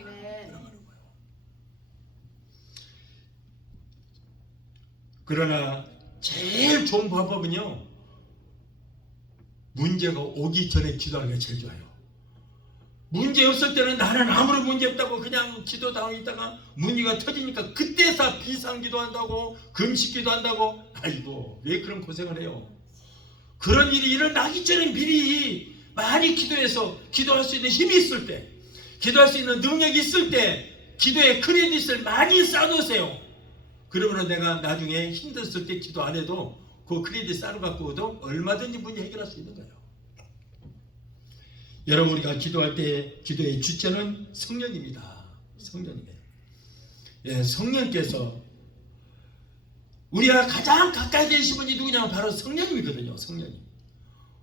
그러나 제일 좋은 방법은요, 문제가 오기 전에 기도하는 게 제일 좋아요. 문제 없을 때는 나는 아무런 문제 없다고 그냥 기도당하고 있다가 문제가 터지니까 그때서 비상기도 한다고 금식기도 한다고. 아이고 왜 그런 고생을 해요? 그런 일이 일어나기 전에 미리 많이 기도해서 기도할 수 있는 힘이 있을 때, 기도할 수 있는 능력이 있을 때 기도의 크레딧을 많이 쌓아놓으세요. 그러면 내가 나중에 힘들었을 때 기도 안 해도 그 크레딧 쌓아갖고도 얼마든지 문제 해결할 수 있는 거예요. 여러분 우리가 기도할 때 기도의 주체는 성령입니다. 성령이에요. 예, 성령께서 우리가 가장 가까이 계신 분이 누구냐면 바로 성령님이거든요. 성령님.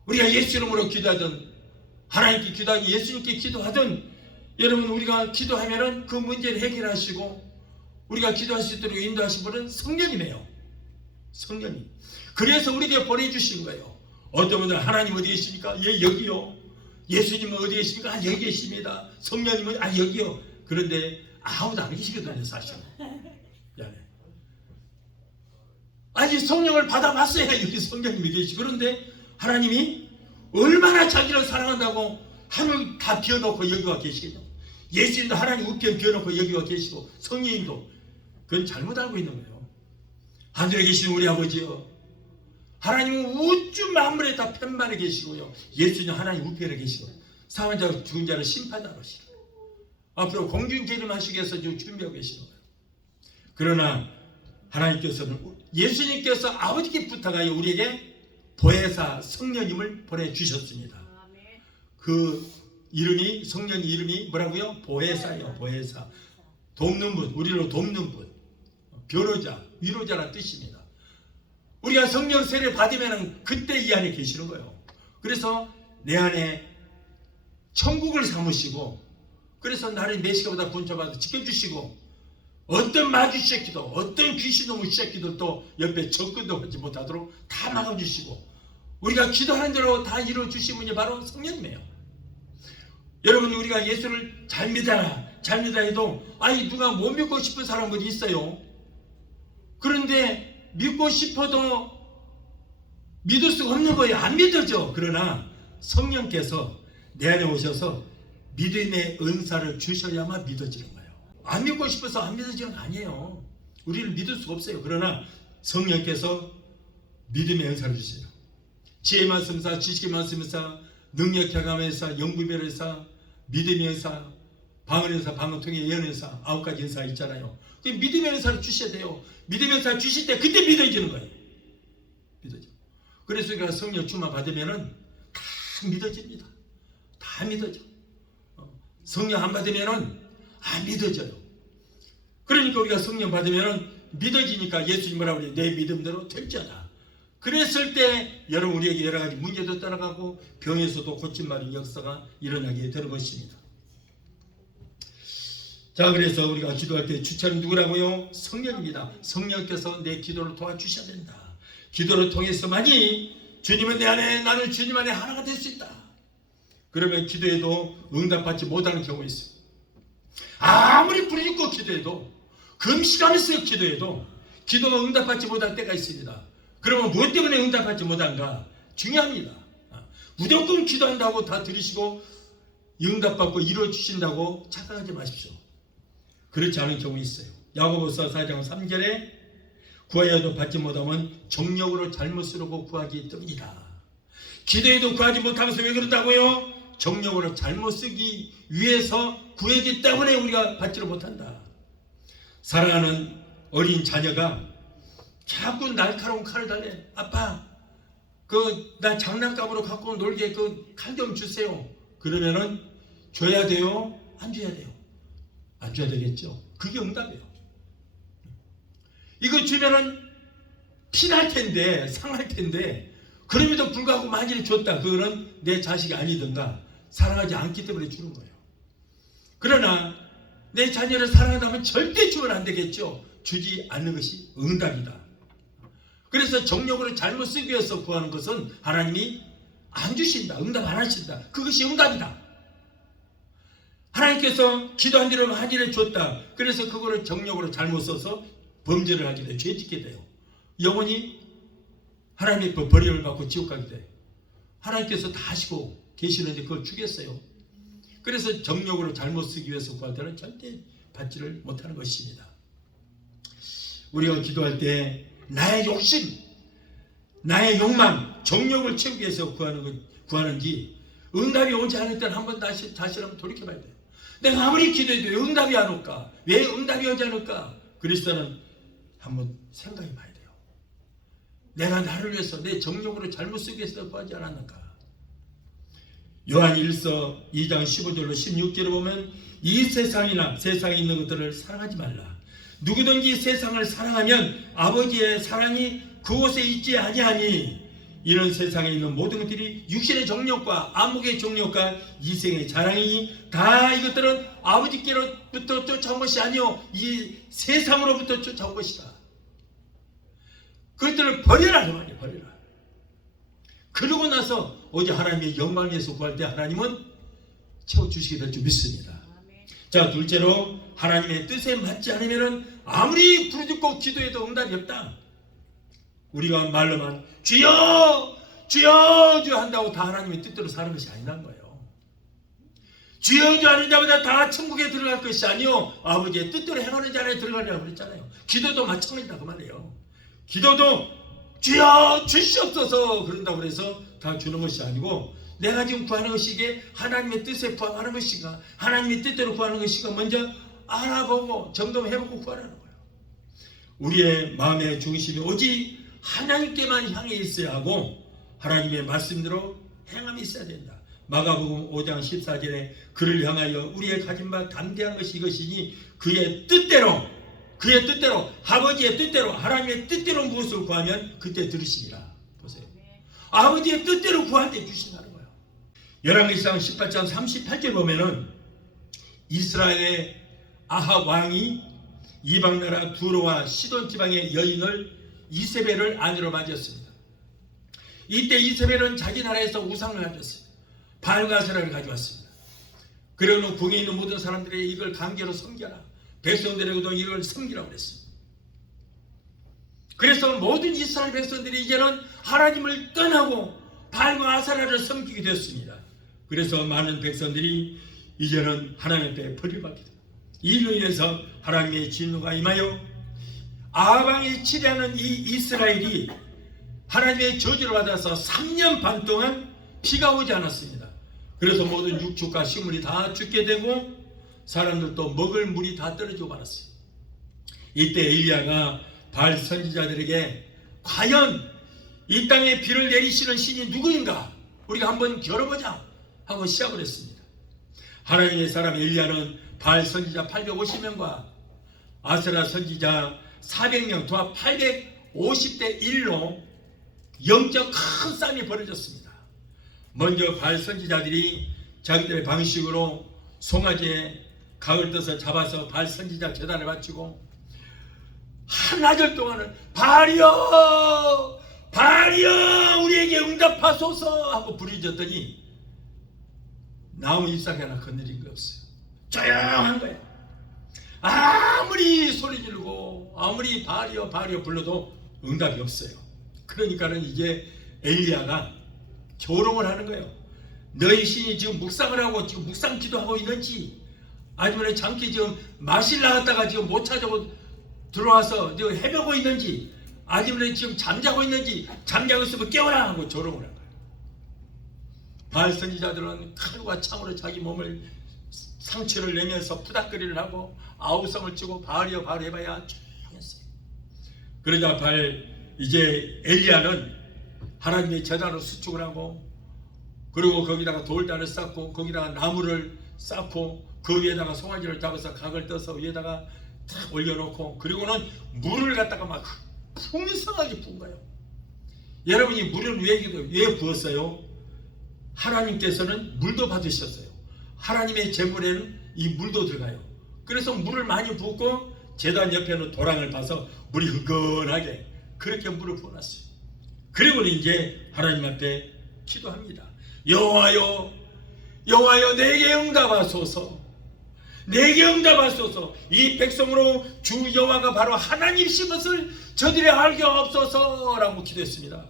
우리가 예수 이름으로 기도하든 하나님께 기도하든 예수님께 기도하든 여러분 우리가 기도하면은 그 문제를 해결하시고 우리가 기도할 수 있도록 인도하신 분은 성령이네요. 성령님. 그래서 우리에게 보내주신 거예요. 어떤 분들은 하나님 어디 계십니까? 예, 여기요. 예수님은 어디 계십니까? 아, 여기 계십니다. 성령님은 아, 여기요. 그런데 아무도 안 계시거든요, 사실. 미안해. 아직 성령을 받아봤어야 여기 성령님이 계시고, 그런데 하나님이 얼마나 자기를 사랑한다고 하늘 다 비워놓고 여기 와 계시겠죠. 예수님도 하나님 우편 비워놓고 여기 와 계시고 성령님도 그건 잘못 알고 있는 거예요. 하늘에 계신 우리 아버지요, 하나님은 우주 만물에 다 편만에 계시고요, 예수님 하나님 우편에 계시고 사망자 죽은 자를 심판하러 오시고 앞으로 공중재림하시기 위해서 지금 준비하고 계시는 거예요. 그러나 하나님께서는 예수님께서 아버지께 부탁하여 우리에게 보혜사 성령님을 보내주셨습니다. 그 이름이, 성령 이름이 뭐라고요? 보혜사예요. 보혜사. 돕는 분, 우리를 돕는 분, 변호자, 위로자라는 뜻입니다. 우리가 성령 세례 받으면 그때 이 안에 계시는 거예요. 그래서 내 안에 천국을 삼으시고, 그래서 나를 메시아보다 본처받아 지켜주시고, 어떤 마귀 새끼도, 어떤 귀신놈의 새끼들도 옆에 접근도 하지 못하도록 다 막아주시고, 우리가 기도하는 대로 다 이루어주신 분이 바로 성령님이에요. 여러분, 우리가 예수를 잘 믿어라 해도 아니 누가 못 믿고 싶은 사람들이 있어요. 그런데 믿고 싶어도 믿을 수가 없는 거예요. 안 믿어져. 그러나 성령께서 내 안에 오셔서 믿음의 은사를 주셔야만 믿어지는 거예요. 안 믿고 싶어서 안 믿어지는 거 아니에요. 우리를 믿을 수가 없어요. 그러나 성령께서 믿음의 은사를 주세요. 지혜 말씀사, 지식의 말씀사, 능력 경험의사, 영부별의사, 믿음의 은사, 방언 은사, 방언통의 예언 은사, 9가지 은사 있잖아요. 그 믿음의 은사를 주셔야 돼요. 믿음의 은사를 주실 때 그때 믿어지는 거예요. 믿어져. 그래서 우리가 성령 충만 받으면은 다 믿어집니다. 다 믿어져. 성령 안 받으면은 안 믿어져요. 그러니까 우리가 성령 받으면은 믿어지니까 예수님 뭐라고 그래요? 내 믿음대로 될지어다. 그랬을 때 여러분 우리에게 여러 가지 문제도 따라가고 병에서도 고침받는 역사가 일어나게 되는 것입니다. 자, 그래서 우리가 기도할 때 주체는 누구라고요? 성령입니다. 성령께서 내 기도를 도와주셔야 된다. 기도를 통해서만이 주님은 내 안에, 나는 주님 안에 하나가 될 수 있다. 그러면 기도해도 응답받지 못하는 경우가 있어요. 아무리 부르짖고 기도해도, 금식하면서 기도해도 기도가 응답받지 못할 때가 있습니다. 그러면 무엇 때문에 응답받지 못한가? 중요합니다. 무조건 기도한다고 다 들으시고 응답받고 이루어주신다고 착각하지 마십시오. 그렇지 않은 경우 있어요. 야고보서 4장 3절에 구하여도 받지 못하면 정력으로 잘못 쓰려고 구하기 때문이다. 기도해도 구하지 못하면서 왜 그런다고요? 정력으로 잘못 쓰기 위해서 구하기 때문에 우리가 받지를 못한다. 사랑하는 어린 자녀가 자꾸 날카로운 칼을 달래. 아빠, 나 장난감으로 갖고 놀게 그 칼 좀 주세요. 그러면은 줘야 돼요? 안 줘야 돼요? 안 줘야 되겠죠. 그게 응답이에요. 이거 주면은 피날 텐데, 상할 텐데, 그럼에도 불구하고 만일 줬다. 그거는 내 자식이 아니든가 사랑하지 않기 때문에 주는 거예요. 그러나 내 자녀를 사랑한다면 절대 주면 안 되겠죠. 주지 않는 것이 응답이다. 그래서 정력으로 잘못 쓰기 위해서 구하는 것은 하나님이 안 주신다. 응답 안 하신다. 그것이 응답이다. 하나님께서 기도한 대로 하기를 줬다. 그래서 그거를 정력으로 잘못 써서 범죄를 하게 돼요. 죄 짓게 돼요. 영원히 하나님의 벌임을 받고 지옥 가게 돼요. 하나님께서 다 하시고 계시는데 그걸 주겠어요. 그래서 정력으로 잘못 쓰기 위해서 구할 때는 절대 받지를 못하는 것입니다. 우리가 기도할 때 나의 욕심, 나의 욕망, 정력을 채우기 위해서 구하는지 응답이 오지 않을 때는 한번 다시 한번 돌이켜봐야 돼요. 내가 아무리 기도해도 왜 응답이 안 올까? 왜 응답이 오지 않을까? 그리스도는 한번 생각해 봐야 돼요. 내가 나를 위해서 내 정력으로 잘못 쓰기 위해서 구하지 않았는가? 요한 1서 2장 15절로 16절을 보면 이 세상이나 세상에 있는 것들을 사랑하지 말라. 누구든지 세상을 사랑하면 아버지의 사랑이 그곳에 있지 아니하니 이런 세상에 있는 모든 것들이 육신의 정욕과 안목의 정욕과 이생의 자랑이니 다 이것들은 아버지께로부터 쫓아온 것이 아니요 이 세상으로부터 쫓아온 것이다. 그것들을 버려라 그 말이에요. 버려라. 그러고 나서 오직 하나님의 영광을 위해서 구할 때 하나님은 채워주시게 될 줄 믿습니다. 자, 둘째로 하나님의 뜻에 맞지 않으면 아무리 부르짖고 기도해도 응답이 없다. 우리가 말로만 주여 주여 주여 한다고 다 하나님의 뜻대로 사는 것이 아니란 거예요. 주여 주여 하는 자마다 다 천국에 들어갈 것이 아니요 아버지의 뜻대로 행하는 자에 들어가려고 그랬잖아요. 기도도 마찬가지다 그 말이에요. 기도도 주여 주시옵소서 그런다고 해서 다 주는 것이 아니고 내가 지금 구하는 것이 이게 하나님의 뜻에 부합하는 것인가 하나님의 뜻대로 구하는 것인가 먼저 알아보고 점검해보고 구하라는 거예요. 우리의 마음의 중심이 오직 하나님께만 향해 있어야 하고 하나님의 말씀대로 행함이 있어야 된다. 마가복음 5장 14절에 그를 향하여 우리의 가진 바 담대한 것이 이것이니 그의 뜻대로 아버지의 뜻대로 하나님의 뜻대로 무엇을 구하면 그때 들으시리라. 보세요. 아버지의 뜻대로 구할 때 주신다는 거예요. 열왕기상 18장 38절 보면은 이스라엘의 아합 왕이 이방나라 두로와 시돈 지방의 여인을 이세벨을 아내로 맞이했습니다. 이때 이세벨은 자기 나라에서 우상을 가졌어요. 바알과 아세라를 가져왔습니다. 그러는 궁에 있는 모든 사람들이 이걸 강제로 섬겨라. 백성들에게도 이걸 섬기라고 그랬습니다. 그래서 모든 이스라엘 백성들이 이제는 하나님을 떠나고 바알과 아세라를 섬기게 되었습니다. 그래서 많은 백성들이 이제는 하나님 앞에 벌을 받게 됩니다. 이로 인해서 하나님의 진노가 임하여 아방이 치려는 이 이스라엘이 하나님의 저주를 받아서 3년 반 동안 비가 오지 않았습니다. 그래서 모든 육축과 식물이 다 죽게 되고 사람들도 먹을 물이 다 떨어지고 말았어요. 이때 엘리야가 바알 선지자들에게 과연 이 땅에 비를 내리시는 신이 누구인가 우리가 한번 겨뤄보자 하고 시작을 했습니다. 하나님의 사람 엘리야는 바알 선지자 850명과 아세라 선지자 400명 도합 850대 1로 영적 큰 싸움이 벌어졌습니다. 먼저 바알 선지자들이 자기들의 방식으로 송아지에 각을 떠서 잡아서 바알 선지자 제단을 바치고 한나절 동안은 바알이여 바알이여 우리에게 응답하소서 하고 부르짖었더니 나무 잎사귀 하나 건드린 게 없어요. 조용한 거야. 아무리 소리 지르고 아무리 바알이여 바알이여 불러도 응답이 없어요. 그러니까는 이제 엘리야가 조롱을 하는 거예요. 너희 신이 지금 묵상을 하고 지금 묵상 기도하고 있는지 아니면 잠시 지금 마실 나갔다가 지금 못 찾아고 들어와서 지금 헤매고 있는지 아니면 지금 잠자고 있는지 잠자고 있으면 깨워라 하고 조롱을 한 거예요. 바알 선지자들은 칼과 창으로 자기 몸을 상처를 내면서 푸닥거리를 하고 아우성을 치고 바알이여 바알 해봐야 조용했어요. 그러자 이제 엘리야는 하나님의 제단으로 수축을 하고 그리고 거기다가 돌단을 쌓고 거기다가 나무를 쌓고 그 위에다가 송아지를 잡아서 각을 떠서 위에다가 탁 올려놓고 그리고는 물을 갖다가 막 풍성하게 부은 거예요. 여러분이 물을 왜 부었어요? 하나님께서는 물도 받으셨어요. 하나님의 제물에는 이 물도 들어가요. 그래서 물을 많이 붓고 제단 옆에는 도랑을 봐서 물이 흥건하게 그렇게 물을 부어놨어요. 그리고는 이제 하나님 앞에 기도합니다. 여호와여 여호와여 내게 응답하소서 내게 응답하소서 이 백성으로 주 여호와가 바로 하나님이신 것을 저들이 알게 없소서라고 기도했습니다.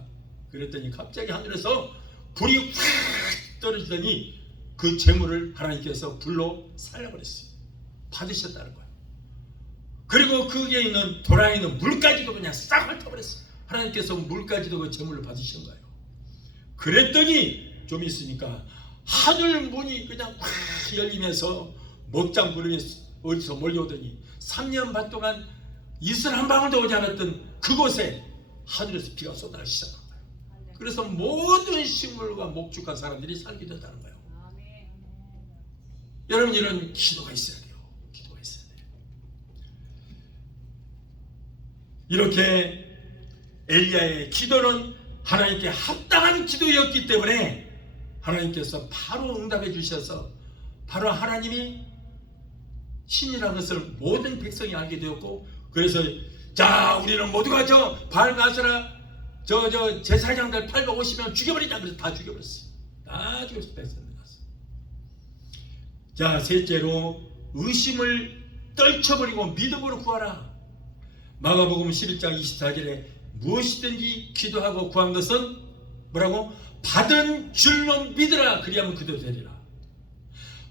그랬더니 갑자기 하늘에서 불이 확 떨어지더니 그 재물을 하나님께서 불로 살려버렸어요. 받으셨다는 거예요. 그리고 거기에 있는 도랑에 있는 물까지도 그냥 싹 훑어버렸어요. 하나님께서 물까지도 그 재물을 받으신 거예요. 그랬더니 좀 있으니까 하늘 문이 그냥 확 열리면서 목장 구름이 어디서 몰려오더니 3년 반 동안 이슬 한 방울도 오지 않았던 그곳에 하늘에서 비가 쏟아지기 시작한 거예요. 그래서 모든 식물과 목축한 사람들이 살게 됐다는 거예요. 여러분 이런 기도가 있어야 돼요. 기도가 있어야 돼요. 이렇게 엘리야의 기도는 하나님께 합당한 기도였기 때문에 하나님께서 바로 응답해 주셔서 바로 하나님이 신이라는 것을 모든 백성이 알게 되었고 그래서 자 우리는 모두가 저 바알과 아세라 저 제사장들 850명 죽여버리자 그래서 다 죽여버렸어요. 다 죽여서 백성들 갔어요. 자 셋째로 의심을 떨쳐버리고 믿음으로 구하라. 마가복음 11장 24절에 무엇이든지 기도하고 구한 것은 뭐라고? 받은 줄로 믿으라 그리하면 그대로 되리라.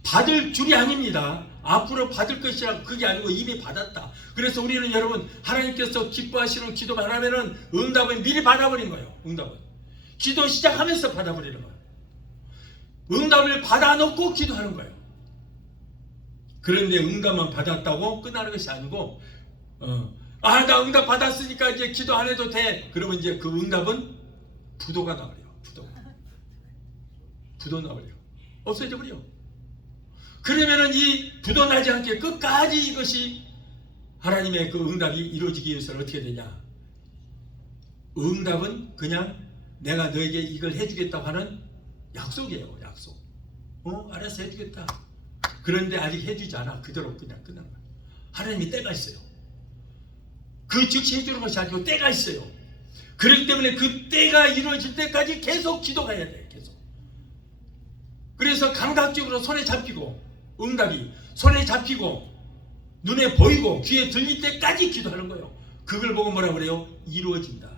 받을 줄이 아닙니다. 앞으로 받을 것이라 그게 아니고 이미 받았다. 그래서 우리는 여러분 하나님께서 기뻐하시는 기도만 하면은 응답은 미리 받아버린 거예요. 응답은 기도 시작하면서 받아버리는 거예요. 응답을 받아놓고 기도하는 거예요. 그런데 응답만 받았다고 끝나는 것이 아니고 나 응답 받았으니까 이제 기도 안 해도 돼. 그러면 이제 그 응답은 부도가 나버려요. 부도 나버려요. 없어져 버려요. 그러면은 이 부도 나지 않게 끝까지 이것이 하나님의 그 응답이 이루어지기 위해서는 어떻게 되냐? 응답은 그냥 내가 너에게 이걸 해주겠다고 하는 약속이에요. 약속. 알아서 해주겠다. 그런데 아직 해주지 않아. 그대로 그냥 끝나는 거예요. 하나님이 때가 있어요. 그 즉시 해주는 것이 아니고 때가 있어요. 그렇기 때문에 그 때가 이루어질 때까지 계속 기도가 해야 돼요. 계속. 그래서 감각적으로 손에 잡히고 응답이 손에 잡히고 눈에 보이고 귀에 들릴 때까지 기도하는 거예요. 그걸 보고 뭐라 그래요? 이루어진다.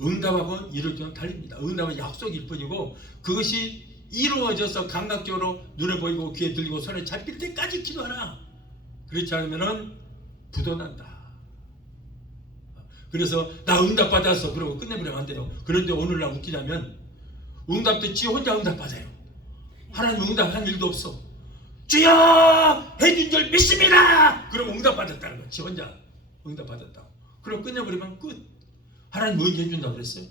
응답하고 이루어지면 달립니다. 응답은 약속일 뿐이고 그것이 이루어져서 감각적으로 눈에 보이고 귀에 들리고 손에 잡힐 때까지 기도하라. 그렇지 않으면 부도난다. 그래서 나 응답 받았어 그러고 끝내버리면 안 돼요. 그런데 오늘날 웃기냐면 응답도 지 혼자 응답 받아요. 하나님 응답한 일도 없어. 주여 해준 줄 믿습니다. 그러면 응답 받았다는 거야. 지 혼자 응답 받았다고. 그럼 끝내버리면 끝. 하나님 언제 해준다고 그랬어요?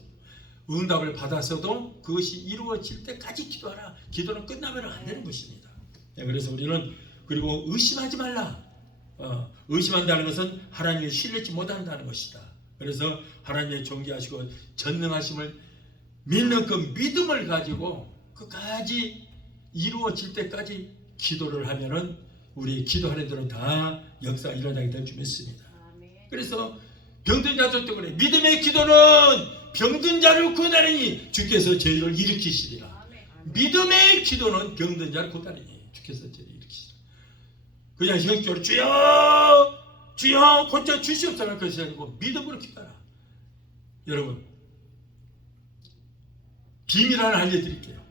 응답을 받았어도 그것이 이루어질 때까지 기도하라. 기도는 끝나면 안 되는 것입니다. 그래서 우리는 그리고 의심하지 말라. 의심한다는 것은 하나님을 신뢰치 못한다는 것이다. 그래서 하나님의 존귀하시고 전능하심을 믿는 그 믿음을 가지고 끝까지 이루어질 때까지 기도를 하면은 우리 기도하는 대로 다 역사가 일어나게 될 줄 믿습니다. 그래서 병든 자들 때문에 믿음의 기도는 병든 자를 구하나니 주께서 저희를 일으키시리라. 믿음의 기도는 병든 자를 구하나니 주께서 저희를 일으키시리라. 그냥 형식적으로 주여 주여 고쳐 주시옵소서 그것이 아니고 믿음으로 기도하라. 여러분 비밀 하나 알려드릴게요.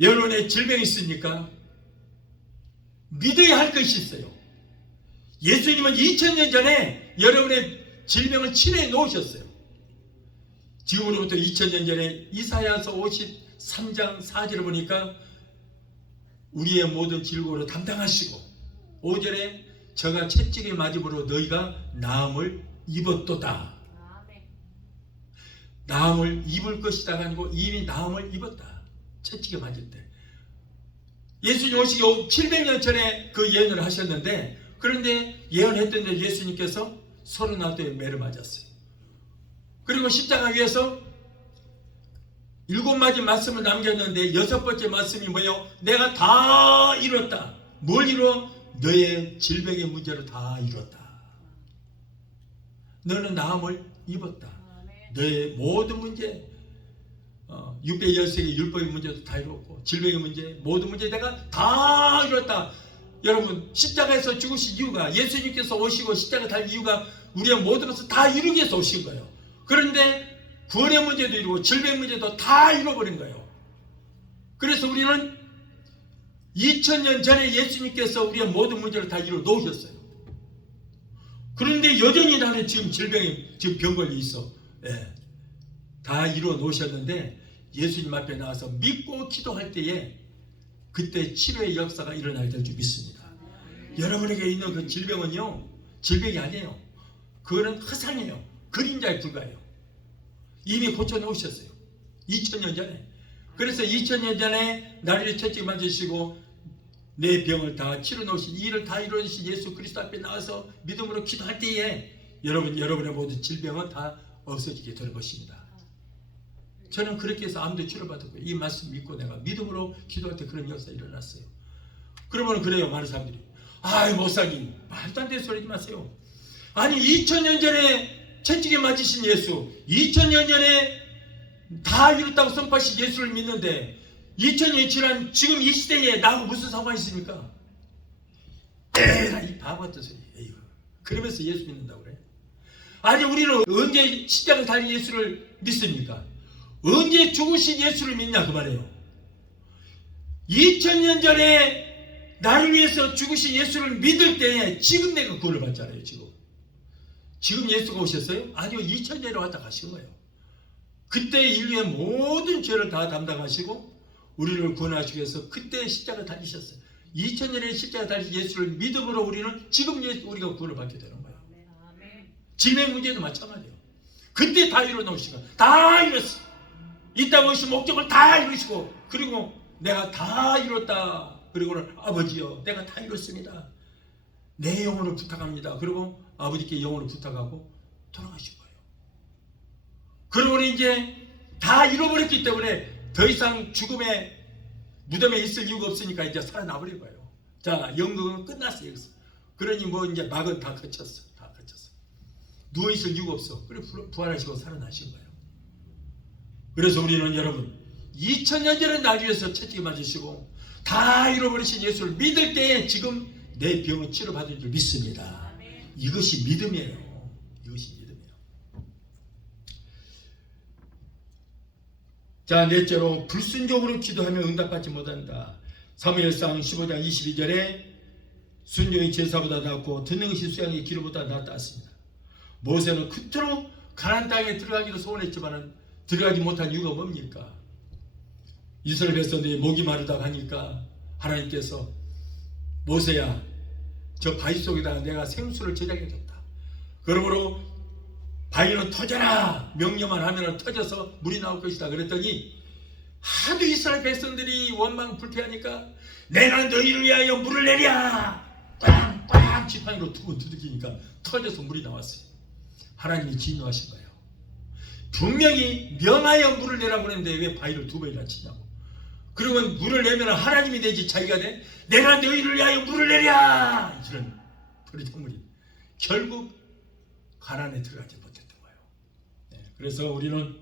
여러분의 질병이 있으니까 믿어야 할 것이 있어요. 예수님은 2000년 전에 여러분의 질병을 치료해 놓으셨어요. 지금으로부터 2000년 전에 이사야서 53장 4절을 보니까 우리의 모든 질고를 담당하시고 5절에 저가 채찍에 맞음으로 너희가 나음을 입었도다. 나음을 입을 것이다가 아니고 이미 나음을 입었다. 채찍에 맞을 때. 예수님 오시기 700년 전에 그 예언을 하셨는데 그런데 예언했던 예수님께서 39에 매를 맞았어요. 그리고 십자가 위에서 7마디 말씀을 남겼는데 6번째 말씀이 뭐예요? 내가 다 이뤘다. 뭘 이루어? 너의 질병의 문제를 다 이뤘다. 너는 나음을 입었다. 너의 모든 문제 613개 율법의 문제도 다 이뤘고 질병의 문제 모든 문제 내가 다 이뤘다. 여러분 십자가에서 죽으신 이유가 예수님께서 오시고 십자가 달 이유가 우리의 모든 것을 다 이루기 위해서 오신 거예요. 그런데 구원의 문제도 이루고 질병의 문제도 다 이뤄버린 거예요. 그래서 우리는 2000년 전에 예수님께서 우리의 모든 문제를 다 이루어 놓으셨어요. 그런데 여전히 나는 지금 질병에 지금 병걸이 있어. 예. 다 이루어 놓으셨는데 예수님 앞에 나와서 믿고 기도할 때에 그때 치료의 역사가 일어나게 될 줄 믿습니다. 여러분에게 있는 그 질병은요 질병이 아니에요. 그거는 허상이에요. 그림자에 불과해요. 이미 고쳐놓으셨어요. 2000년 전에. 그래서 2000년 전에 나를 채찍 만지시고 내 병을 다 치러놓으신 이 일을 다 이루어주신 예수 그리스도 앞에 나와서 믿음으로 기도할 때에 여러분의 모든 질병은 다 없어지게 되는 것입니다. 저는 그렇게 해서 암도 치료받았고 이 말씀 믿고 내가 믿음으로 기도할 때 그런 역사가 일어났어요. 그러면 그래요. 많은 사람들이 아이 목사님 말도 안 되는 소리 하지 마세요. 아니 2000년 전에 채찍에 맞으신 예수 2000년 전에 다 이뤘다고 선포하신 예수를 믿는데 2000년이 지난 지금 이 시대에 나하고 무슨 상관이 있습니까? 에라 이 바보 같은 소리. 에휴. 그러면서 예수 믿는다고 그래. 아니 우리는 언제 십자가를 달린 예수를 믿습니까? 언제 죽으신 예수를 믿냐 그 말이에요. 2000년 전에 나를 위해서 죽으신 예수를 믿을 때에 지금 내가 구원을 받잖아요. 지금 예수가 오셨어요? 아니요 2000년에 왔다 가신 거예요. 그때 인류의 모든 죄를 다 담당하시고 우리를 구원하시기 위해서 그때 십자가를 달리셨어요. 2000년에 십자가 달리신 예수를 믿음으로 우리는 지금 우리가 구원을 받게 되는 거예요. 질병 문제도 마찬가지예요. 그때 다 이뤄놓으시고 다 이뤘어. 이 땅 오신 목적을 다 이루시고 그리고 내가 다 이뤘다. 그리고는 아버지요 내가 다 이뤘습니다. 내 영혼을 부탁합니다. 그리고 아버지께 영혼을 부탁하고 돌아가신 거예요. 그러고는 이제 다 잃어버렸기 때문에 더 이상 죽음의 무덤에 있을 이유가 없으니까 이제 살아나버린 거예요. 자 연극은 끝났어요. 여기서. 그러니 뭐 이제 막은 다 거쳤어. 누워있을 이유가 없어. 그래 부활하시고 살아나신 거예요. 그래서 우리는 여러분 2000년 전에 날 위해서 채찍에 맞으시고 다 잃어버리신 예수를 믿을 때에 지금 내 병은 치료받을 줄 믿습니다. 이것이 믿음이에요. 이것이 믿음이에요. 자 넷째로 불순종으로 기도하며 응답받지 못한다. 사무엘상 15장 22절에 순종이 제사보다 낫고 듣는 것이 수양의 기름보다 낫다 했습니다. 모세는 그토록 가나안 땅에 들어가기로 소원했지만은 들어가지 못한 이유가 뭡니까? 이스라엘 백성들이 목이 마르다고 하니까 하나님께서 모세야, 저 바위 속에다가 내가 생수를 저장해줬다. 그러므로 바위는 터져라 명령만 하면 터져서 물이 나올 것이다. 그랬더니 하도 이스라엘 백성들이 원망 불쾌하니까 내가 너희를 위하여 물을 내랴 꽝꽝 지팡이로 두 번 두들기니까 터져서 물이 나왔어요. 하나님이 진노하신 거예요. 분명히 명하여 물을 내라고 했는데 왜 바위를 두 번이나 치냐고. 그러면 물을 내면 하나님이 되지 자기가 돼? 내가 너희를 위하여 물을 내랴 이런 버리장물이 결국 가나안에 들어가지 못했던 거예요. 네, 그래서 우리는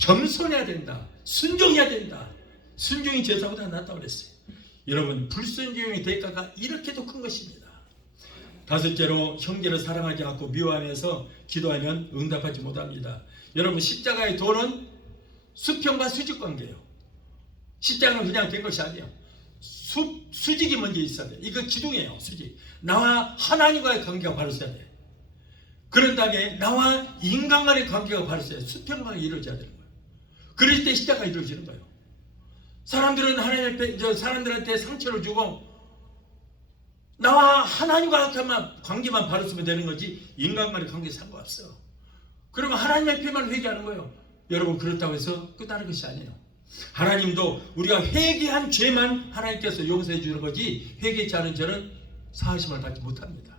겸손해야 된다. 순종해야 된다. 순종이 제사보다 낫다고 그랬어요. 여러분, 불순종의 대가가 이렇게도 큰 것입니다. 다섯째로, 형제를 사랑하지 않고 미워하면서 기도하면 응답하지 못합니다. 여러분, 십자가의 도는 수평과 수직 관계예요. 십자가는 그냥 된 것이 아니에요. 수직이 먼저 있어야 돼요. 이거 기둥이에요. 수직. 나와 하나님과의 관계가 바로 있어야 돼요. 그런 다음에 나와 인간 간의 관계가 바로 있어야 돼요. 수평관계 이루어져야 되는 거예요. 그럴 때 십자가가 이루어지는 거예요. 사람들은 하나님 앞에 사람들한테 상처를 주고 나와 하나님과 관계만 바로 쓰면 되는 거지 인간과의 관계 상관없어요. 그러면 하나님 앞에만 회개하는 거예요. 여러분, 그렇다고 해서 끝나는 것이 아니에요. 하나님도 우리가 회개한 죄만 하나님께서 용서해 주는 거지 회개치 않은 죄는 사하심을 받지 못합니다.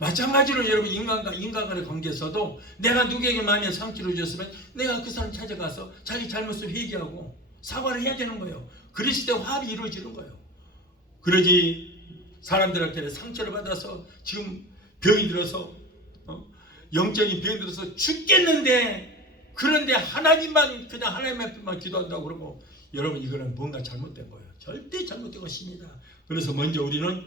마찬가지로 여러분, 인간 간의 관계에서도 내가 누구에게 마음에 상처를 줬으면 내가 그 사람 찾아가서 자기 잘못을 회개하고 사과를 해야 되는 거예요. 그랬을 때 화합이 이루어지는 거예요. 그러지 사람들한테 상처를 받아서 지금 병이 들어서 영적인 병이 들어서 죽겠는데 그런데 하나님만 그냥 하나님 앞에만 기도한다고 그러고 여러분, 이거는 뭔가 잘못된 거예요. 절대 잘못된 것입니다. 그래서 먼저 우리는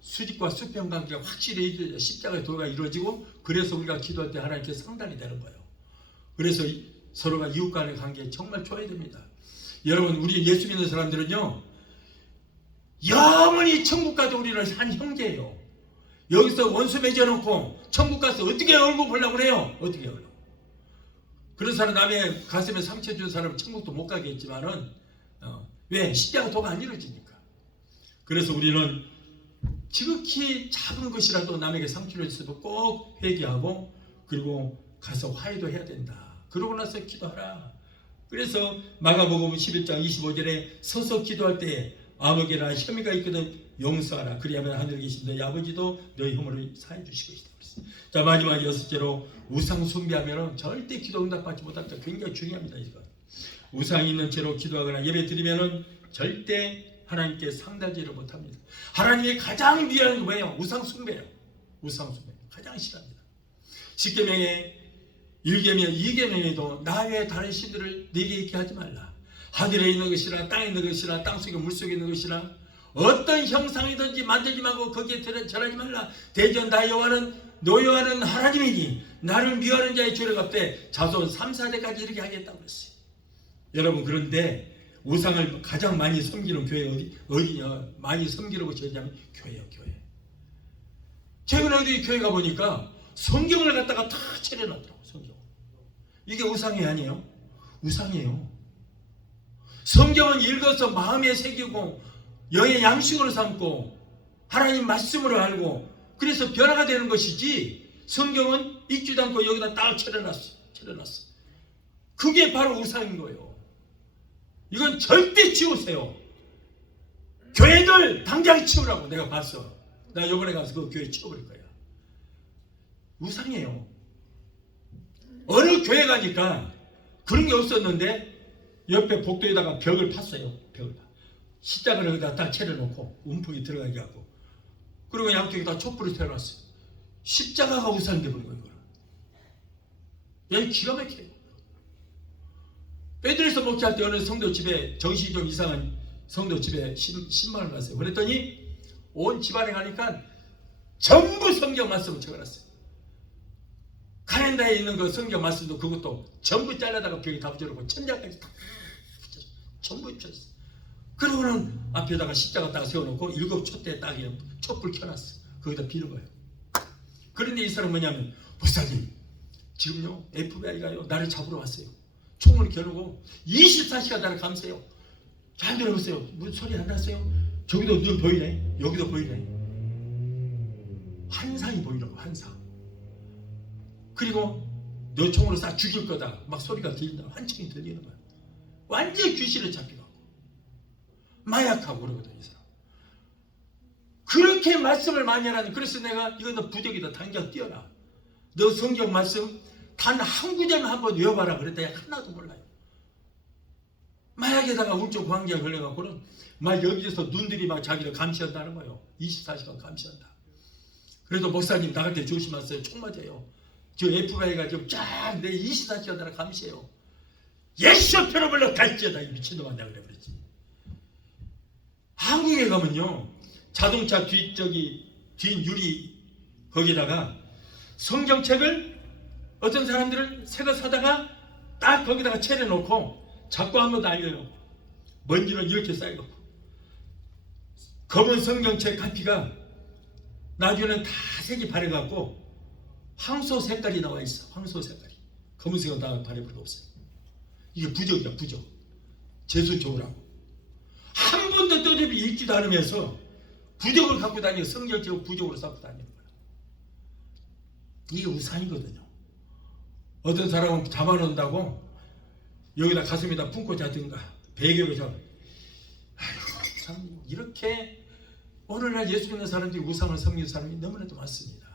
수직과 수평 관계가 확실히 십자가의 도가 이루어지고 그래서 우리가 기도할 때 하나님께 상단이 되는 거예요. 그래서 서로가 이웃 간의 관계 정말 좋아야 됩니다. 여러분, 우리 예수 믿는 사람들은요 영원히 천국 가도 우리는 한 형제예요. 여기서 원수 맺어놓고 천국 가서 어떻게 얼굴 보려고 그래요? 어떻게 하려고? 그런 사람, 남의 가슴에 상처 준 사람은 천국도 못 가겠지만은 왜? 십자가 도가 안 이루어지니까. 그래서 우리는 지극히 작은 것이라도 남에게 상처를 줬어도 꼭 회개하고 그리고 가서 화해도 해야 된다. 그러고 나서 기도하라. 그래서 마가복음 11장 25절에 서서 기도할 때 아무에게나 혐의가 있거든 용서하라. 그리하면 하늘에 계신 너희 아버지도 너희 혐오를 사해 주실 것이다. 자, 마지막 여섯째로, 우상 숭배하면 절대 기도 응답받지 못합니다. 굉장히 중요합니다. 이거. 우상이 있는 채로 기도하거나 예배 드리면 절대 하나님께 상달지를 못합니다. 하나님이 가장 미워하는 게 뭐예요? 우상 숭배예요. 우상 숭배 가장 싫어합니다. 10계명에 1계명, 2계명에도 나 외에 다른 신들을 네게 있게 하지 말라. 하늘에 있는 것이나 땅에 있는 것이나 땅속에 물속에 있는 것이나 어떤 형상이든지 만들지 말고 거기에 절하지 말라. 대전 나 여호와는 너 여호와는 하나님이니 나를 미워하는 자의 죄를 갚되 자손 3, 4대까지 이렇게 하겠다고 그랬어요. 여러분, 그런데 우상을 가장 많이 섬기는 교회 어디냐? 많이 섬기는 곳이 어디냐면 교회예요. 교회. 최근에 어디 교회 가보니까 성경을 갖다가 다 차려놨더라고. 성경. 이게 우상이 아니에요? 우상이에요. 성경은 읽어서 마음에 새기고 영의 양식으로 삼고 하나님 말씀으로 알고 그래서 변화가 되는 것이지 성경은 읽지도 않고 여기다 딱 차려놨어. 그게 바로 우상인 거예요. 이건 절대 치우세요. 교회들 당장 치우라고. 내가 봤어. 나 이번에 가서 그 교회 치워버릴 거야. 우상이에요. 어느 교회 가니까 그런 게 없었는데 옆에 복도에다가 벽을 팠어요. 벽을 파. 십자가를 여기다 딱 차려놓고 움푹이 들어가게 하고 그리고 양쪽에 다 촛불을 태워놨어요. 십자가가 우상이 되버린 거예요. 여기 기가 막혀요. 빼드려서 목회 할 때 어느 성도 집에 정신이 좀 이상한 성도 집에 10만원 갔어요. 그랬더니 온 집안에 가니까 전부 성경 말씀을 적어놨어요. 카렌다에 있는 그 성경 말씀도 그것도 전부 잘라다가 벽에 다 붙여놓고 천장까지 다 붙였어요. 전부 붙였어요. 그러고는 앞에다가 십자가 딱 세워놓고 7촛대 딱 촛불 켜놨어. 거기다 비는 거예요. 그런데 이 사람은 뭐냐면, 목사님 지금요 FBI가요 나를 잡으러 왔어요. 총을 겨누고 24시간 나를 감싸요. 잘 들어보세요. 무슨 소리 안 났어요? 저기도 눈 보이네. 여기도 보이네. 환상이 보이는 거, 환상. 그리고 너 총으로 쏴 죽일 거다 막 소리가 들린다. 환청이 들리는 거야. 완전 귀신을 잡혀가고 마약하고 그러거든 이 사람. 그렇게 말씀을 많이 하라는. 그래서 내가 이건 너 부적이다 당장 뛰어라. 너 성경 말씀 단 한 구절만 한번 외워봐라 그랬더니 하나도 몰라요. 마약에다가 우울증 광기가 걸려갖고는 막 여기서 눈들이 막 자기를 감시한다는 거예요. 24시간 감시한다. 그래도 목사님 나갈 때 조심하세요. 총 맞아요. 저 FBI가 지금 쫙 내 24시간 나를 감시해요. 예수 표로 갈지어다 이 미친놈아 내가 그래버렸지. 한국에 가면요 자동차 뒷 유리 거기다가 성경책을 어떤 사람들은 새거 사다가 딱 거기다가 채려놓고 자꾸 한번 날려요. 먼지는 이렇게 쌓여놓고 검은 성경책 카피가 나중에는 다 색이 바래갖고 황소 색깔이 나와 있어. 황소 색깔이. 검은색은 다 바래 필요 없어요. 이게 부적이야 부적. 재수 좋으라고. 한 번도 떠들이 읽지도 않으면서 부적을 갖고 다니고 성경책을 부적으로 쌓고 다니는 거야. 이게 우상이거든요. 어떤 사람은 잡아놓는다고 여기다 가슴에다 품고 자든가 베개로 잡아. 아이고 참 이렇게 오늘날 예수 믿는 사람들이 우상을 섬기는 사람이 너무나도 많습니다.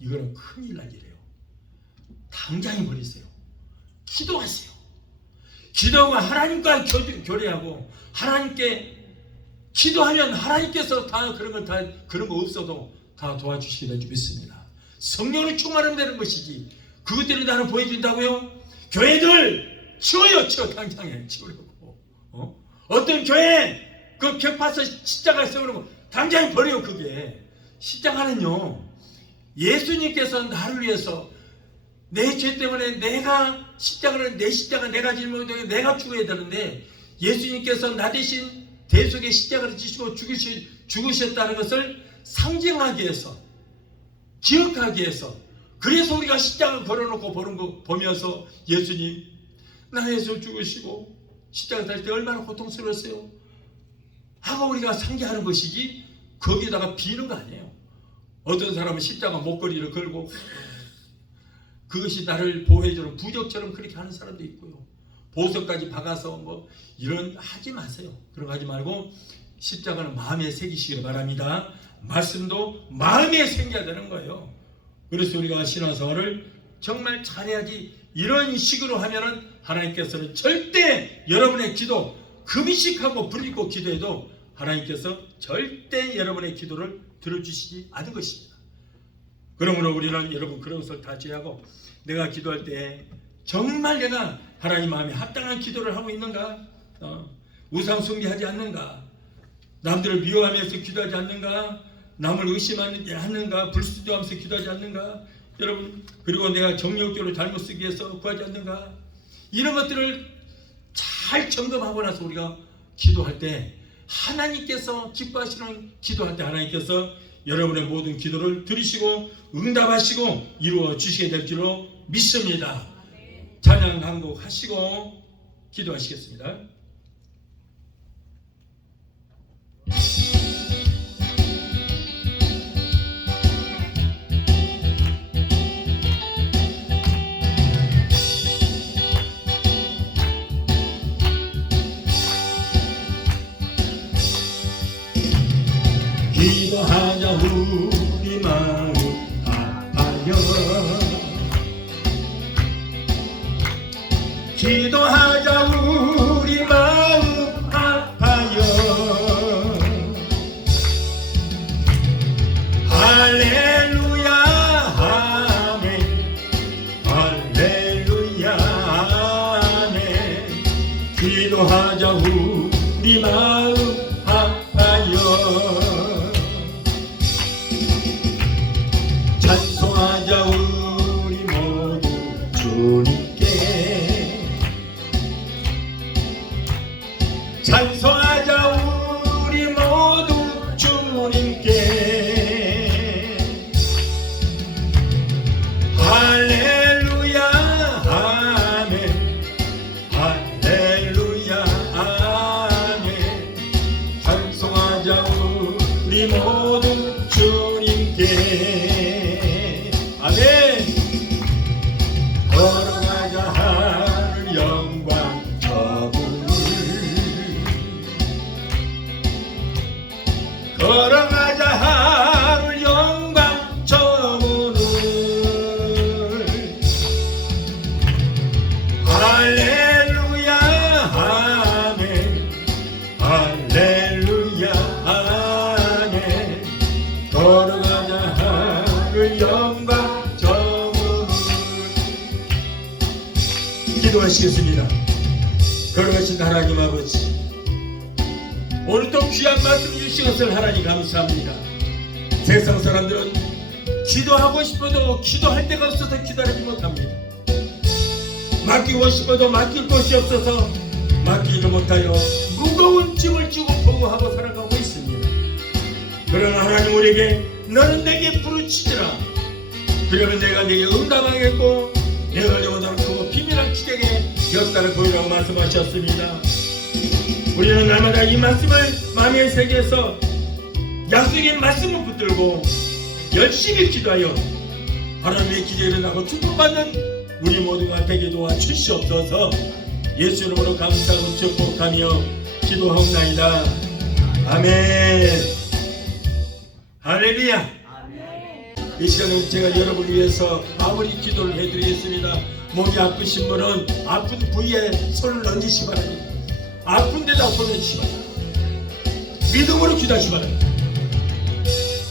이거는 큰일 날 일이에요. 당장에 버리세요. 기도하세요. 기도하고 하나님과 교례하고 하나님께 기도하면 하나님께서 다 그런 거 없어도 다 도와주시기를 믿습니다. 성령을 충만하면 되는 것이지 그것들을 나는 보여준다고요? 교회들 치워요. 치워. 당장에 치우려고. 어떤 교회 그 벽파서 십자가 세우려고 당장에 버려요. 그게 십자가는요 예수님께서 나를 위해서 내 죄 때문에 내가 십자가를 내 십자가 내가 짊어지고 내가 죽어야 되는데 예수님께서 나 대신 대속의 십자가를 지시고 죽으셨다는 것을 상징하기 위해서 기억하기 위해서 그래서 우리가 십자가를 걸어놓고 보면서 예수님 나 위해서 죽으시고 십자가 달릴 때 얼마나 고통스러웠어요 하고 우리가 상기하는 것이지 거기에다가 비는 거 아니에요. 어떤 사람은 십자가 목걸이를 걸고 그것이 나를 보호해주는 부적처럼 그렇게 하는 사람도 있고요. 보석까지 박아서 뭐 이런 하지 마세요. 그런 거 하지 말고 십자가는 마음에 새기시기를 바랍니다. 말씀도 마음에 새겨야 되는 거예요. 그래서 우리가 신앙생활을 정말 잘해야지. 이런 식으로 하면은 하나님께서는 절대 여러분의 기도 금식하고 부르짖고 기도해도 하나님께서 절대 여러분의 기도를 들어주시지 않은 것입니다. 그러므로 우리는 여러분 그런 것을 다 제하고 내가 기도할 때 정말 내가 하나님 마음에 합당한 기도를 하고 있는가? 우상 숭배하지 않는가? 남들을 미워하면서 기도하지 않는가? 남을 의심하지 않는가? 불순종하면서 기도하지 않는가? 여러분 그리고 내가 정욕적으로 잘못 쓰기 위해서 구하지 않는가? 이런 것들을 잘 점검하고 나서 우리가 기도할 때 하나님께서 기뻐하시는 기도할 때 하나님께서 여러분의 모든 기도를 들으시고 응답하시고 이루어 주시게 될 줄로 믿습니다. 찬양 한 곡 하시고 기도하시겠습니다. 기도하자 우리 마음 아파요. 기도하자 우리 마음 아파요. 할렐루야 아멘. 할렐루야 아멘. 기도하자 우리 마음 아파요. 찬송하자 우리 모두 주님께. 찬송하자 우리 모두 주님께. 우리 모두 주님께 아멘. 걸어가자 하늘 영광 저문을 걸어가자 하늘 영광 저문을 할렐루야 아멘 할렐루야 아멘 걸어가자 하늘 영광 저문을 기도하시겠습니다. 걸어가신 하나님 아버지, 오늘도 귀한 말씀 주신 것을 하나님 감사합니다. 세상 사람들은 기도하고 싶어도 기도할 데가 없어서 기다리지 못합니다. 맡기고 싶어도 맡길 곳이 없어서 맡기지 못하여 무거운 짐을 지고 보고하고 살아가고 있습니다. 그러나 하나님 우리에게 너는 내게 부르짖으라. 그러면 내가 네게 응답하겠고 내가 영원한 크고 비밀한 기적의 역사를 보이라고 말씀하셨습니다. 우리는 날마다 이 말씀을 마음에 새겨서 약속의 말씀을 붙들고 열심히 기도하여 하나님의 기적이 일어나고 축복받는 우리 모두가 되게 도와주시옵소서. 예수 이름으로 감사하고 축복하며 기도하옵나이다. 아멘. 할렐루야. 이 시간에 제가 여러분을 위해서 마무리 기도를 해드리겠습니다. 몸이 아프신 분은 아픈 부위에 손을 얹으시 바랍니다. 아픈 데다 손을 얹으시 바랍니다. 믿음으로 기도하시 바랍니다.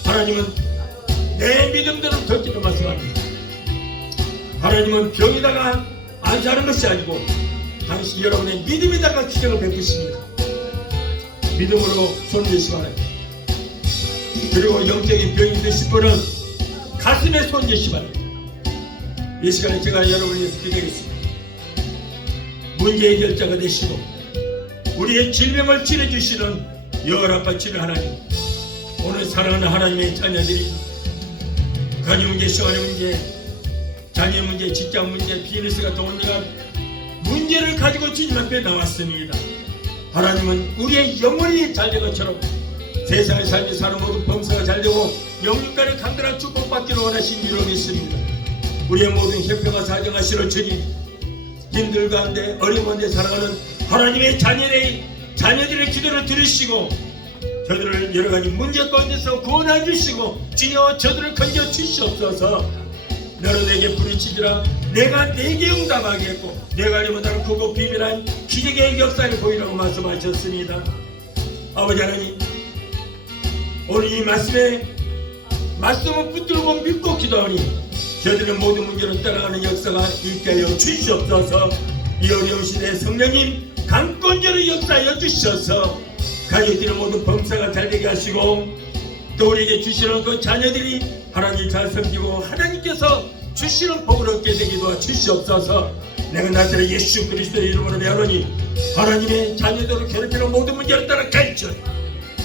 하나님은 내 믿음대로 덜기를 말씀합니다. 하나님은 병에다가 안사하는 것이 아니고 당신 여러분의 믿음에다가 기적을 베푸십니다. 믿음으로 손을 내시 바랍니다. 그리고 영적인 병이 드신 분은 가슴에 손 내시 바랍니다. 이 시간에 제가 여러분을 위해서 기도하겠습니다. 문제 해결자가 되시고 우리의 질병을 치료해주시는 여호와빠 치료 하나님, 오늘 사랑하는 하나님의 자녀들이 가정 문제, 생활의 문제, 자녀 문제, 직장 문제, 비즈니스 같은 온갖 문제를 가지고 주님 앞에 나왔습니다. 하나님은 우리의 영혼이 잘된 것처럼 세상의 삶이 사는 모든 범사가 잘되고 영육간의 강건한 축복받기를 원하신 이로 믿습니다. 우리의 모든 협회가 사정하시는 주님, 힘들 가운데 어려운 가운데 살아가는 하나님의 자녀들의 기도를 들으시고 저들을 여러가지 문제 가운데서 구원해 주시고 주여 저들을 건져 주시옵소서. 너는 내게 부르짖으라. 내가 내게 응답하겠고 내가 알면 나는 크고 비밀한 기적의 역사를 보이라고 말씀하셨습니다. 아버지 하나님, 오늘 이 말씀을 붙들고 믿고 기도하니 저들의 모든 문제를 따라가는 역사가 있게 하여 주시옵소서. 이 어려운 시대에 성령님 강권적으로 역사하여 주셔서 가족들의 모든 범사가 잘되게 하시고 또 우리에게 주시는 그 자녀들이 하나님 잘 섬기고 하나님께서 주시는 복을 얻게 되기도 주시옵소서. 내가 나사렛 예수 그리스도의 이름으로 명하노니 하나님의 자녀들을 괴롭히는 모든 문제를 따라 가르쳐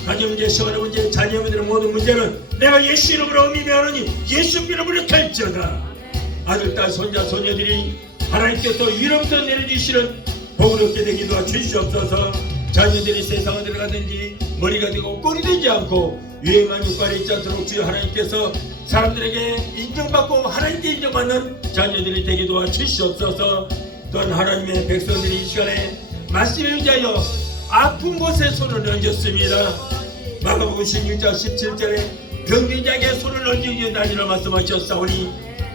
가정 문제, 생활의 문제, 자녀 문제의 모든 문제는 내가 예수 이름으로 의미하노니 예수 이름으로 갈지어다. 아들, 딸, 손자, 소녀들이 하나님께서 이름부터 내려주시는 복을 얻게 되기도 주시옵소서. 자녀들이 세상에 들어가든지 머리가 되고 꼴이 되지 않고 위에만 육발이 있지 않도록 주여 하나님께서 사람들에게 인정받고 하나님께 인정받는 자녀들이 되기도 주시옵소서. 또한 하나님의 백성들이 이 시간에 말씀에 의지하여 아픈 곳에 손을 얹었습니다. 마가복음 16장 17절에 병든 자에게 손을 얹으려 다니라 말씀하셨사오니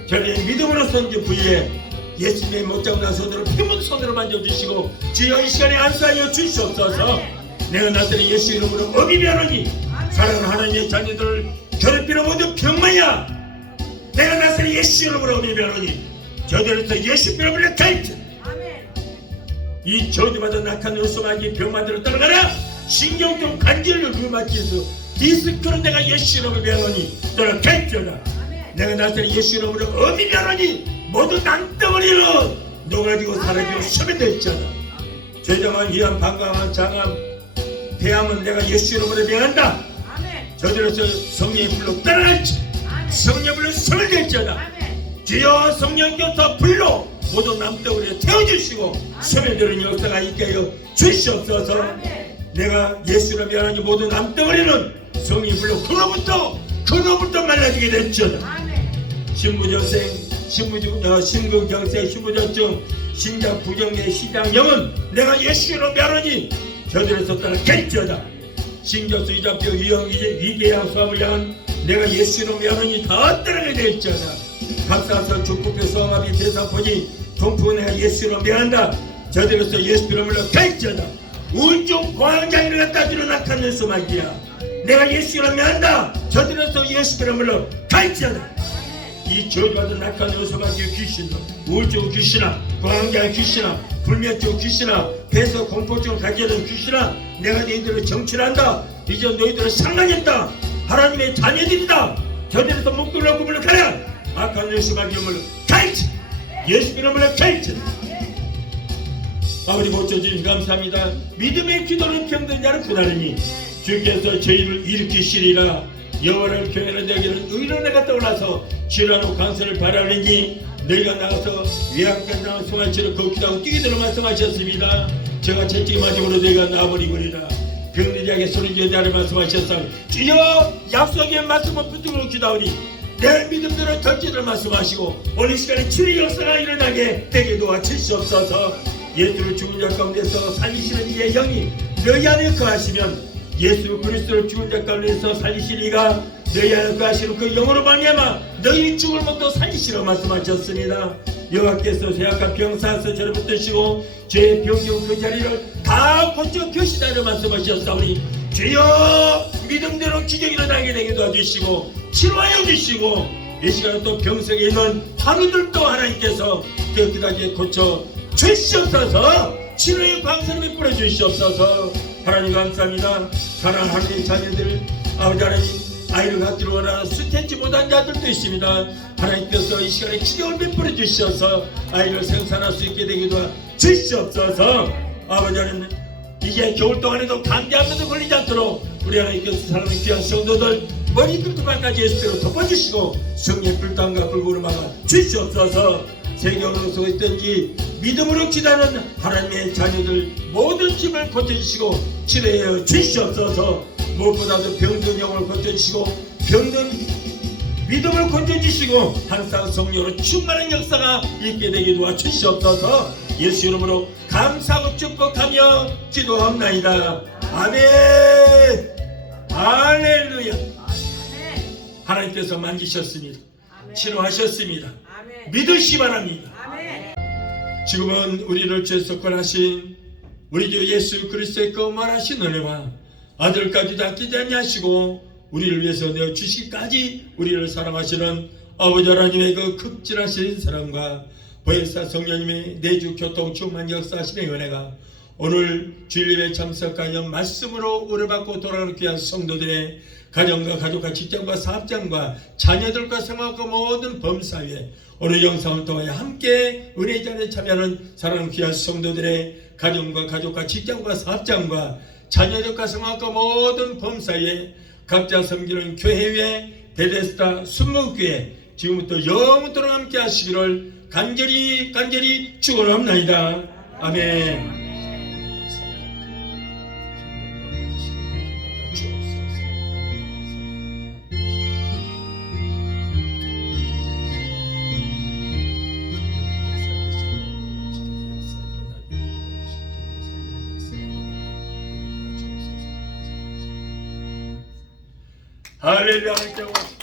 저희의 믿음으로 손진 부위에 예수님의 못장난 손으로 피묻은 손으로 만져주시고 주여 이 시간에 안수하여 주시옵소서. 내가 나사렛 예수 이름으로 어기면하니 사랑하는 하나님의 자녀들을 괴롭히는 모든 병마야 내가 나사렛 예수 이름으로 어기면하니 저들에서 예수 이름으로 갈지 이 저주받은 낙한 의소마귀 병마들을 따라가라. 신경통 관절염 류마티스 디스크는 내가 예수 이름으로 면하니 따라갈지어다. 내가 나사렛 예수 이름으로 어기면하니 모두 낭덩어리로 녹아지고 사라지고 소멸되었잖아. 죄정한 위암, 방광암, 장암, 폐암은 내가 예수 이름으로 명한다. 저들에서 성령의 불로 따라갈지 성령의 불로 소멸되었잖아. 주여 성령께서 불로 모두 남덩어리에 태워주시고 소멸되는 역사가 있게 하여 주시옵소서. 내가 예수로 미안하니 모든 암덩어리는 성이 불러 그로부터 말라지게 됐죠. 신부전생, 심근경색, 신부전증, 신장 부정의 시장령은 내가 예수로 미안하니 저들에서 따라 겠죠다. 신경수 이자표 유형 위계양 수함을 향한 내가 예수로 미안하니 다 따르게 됐죠다. 박사서 중국표 성합이 대사포니 동풍은 내가 예수로 미안한다. 저들에서 예수로 물러 겠죠다. 우울증 공황장애를 갖다 주는 낙한 녀석 말이야. 내가 예수로 미안한다. 저들에서 예수로 물러 겠죠다. 이 저주받은 낙한 요소가지의 귀신도 우울증 귀신아, 공황장애 귀신아, 불면증 귀신아, 폐서 공포증을 가지게 된 귀신아, 내가 너희들을 정치한다. 이제 너희들을 상당했다. 하나님의 자녀들이다. 저들에서 목도를 놓고 물러가라. 악한 요소가지의 물러 가이치. 예수 이름으로 가이치. 아버지 모처주님 감사합니다. 믿음의 기도는 병든 자를 구하느니 주께서 저희를 일으키시리라. 여호와를 교회는 너희는 의로운 해가 떠올라서 진화로 강선을 바라느니 너희가 나가서 외양간당한 송아지를 걷기도 뛰기도록 말씀하셨습니다. 제가 채찍이 마지막으로 너희가 나와버리거리라. 병들이하게 소리 지어다를 말씀하셨사니 주여 약속의 말씀을 붙들고 기도하니 내 믿음대로 던지를 말씀하시고 오늘 시간에 치유의 역사가 일어나게 되게 도와주시옵소서. 예수를 죽은 자 가운데서 살리시는 이의 영이 너희 안에 거하시면 예수 그리스도를 죽은 자 가운데서 살리시리가 너희 안에 거하시는 그 영으로 말미암아 너희 죽을 몸도 살리시라 말씀하셨습니다. 여호와께서 쇠약한 병사에서 저를 붙드시고 죄의 병중 그 자리를 다 고쳐 교시다를 말씀하셨사오니 주여 믿음대로 기적이 일어나게 되게 도와주시고 치료하여 주시고 이 시간에 또 병석에 있는 환우들도 하나님께서 깨끗하게 고쳐 주시옵소서. 치료의 광선을 베풀어 주시옵소서. 하나님 감사합니다. 사랑하는 하나님의 자녀들 아버지 하나님 아이를 갖기로 원하는 수태지 못한 자들도 있습니다. 하나님께서 이 시간에 기적을 베풀어 주시어서 아이를 생산할 수 있게 되기도 주시옵소서. 아버지 하나님 이제 겨울 동안에도 감기 한 번도 걸리지 않도록 우리 하나님께서 사랑하는 귀한 성도들 머리끝부터 발까지 예수대로 덮어주시고 성령의 불땀과 불구를 막아 주시옵소서. 세경으로 서 있든지 믿음으로 기도하는 하나님의 자녀들 모든 짐을 고쳐주시고 치료하여 주시옵소서. 무엇보다도 병든 영을 고쳐주시고 병든 믿음을 고쳐주시고 항상 성령으로 충만한 역사가 있게 되게 도와주시옵소서. 예수 이름으로 감사하고 축복하며 기도합나이다. 아멘. 할렐루야. 하나님께서 만지셨습니다. 치료하셨습니다. 믿으시 바랍니다. 지금은 우리를 죄에서 권하신 우리 주 예수 그리스도의 거만하신 은혜와 아들까지도 아끼지 아니하시고 우리를 위해서 내어주시기까지 우리를 사랑하시는 아버지 하나님의 그 극진하신 사랑과 보혜사 성령님의 내주 교통 충만 역사하시는 은혜가 오늘 주일예배 참석하여 말씀으로 은혜받고 돌아가는 귀한 성도들의 가정과 가족과 직장과 사업장과 자녀들과 생활과 모든 범사위에 오늘 영상을 통하여 함께 은혜의 자리에 참여하는 사랑하는 귀한 성도들의 가정과 가족과 직장과 사업장과 자녀들과 생활과 모든 범사위에 각자 섬기는 교회의 베데스다 순목교회 지금부터 영원토록 함께 하시기를 간절히 축원합니다. 아멘. 할렐루야.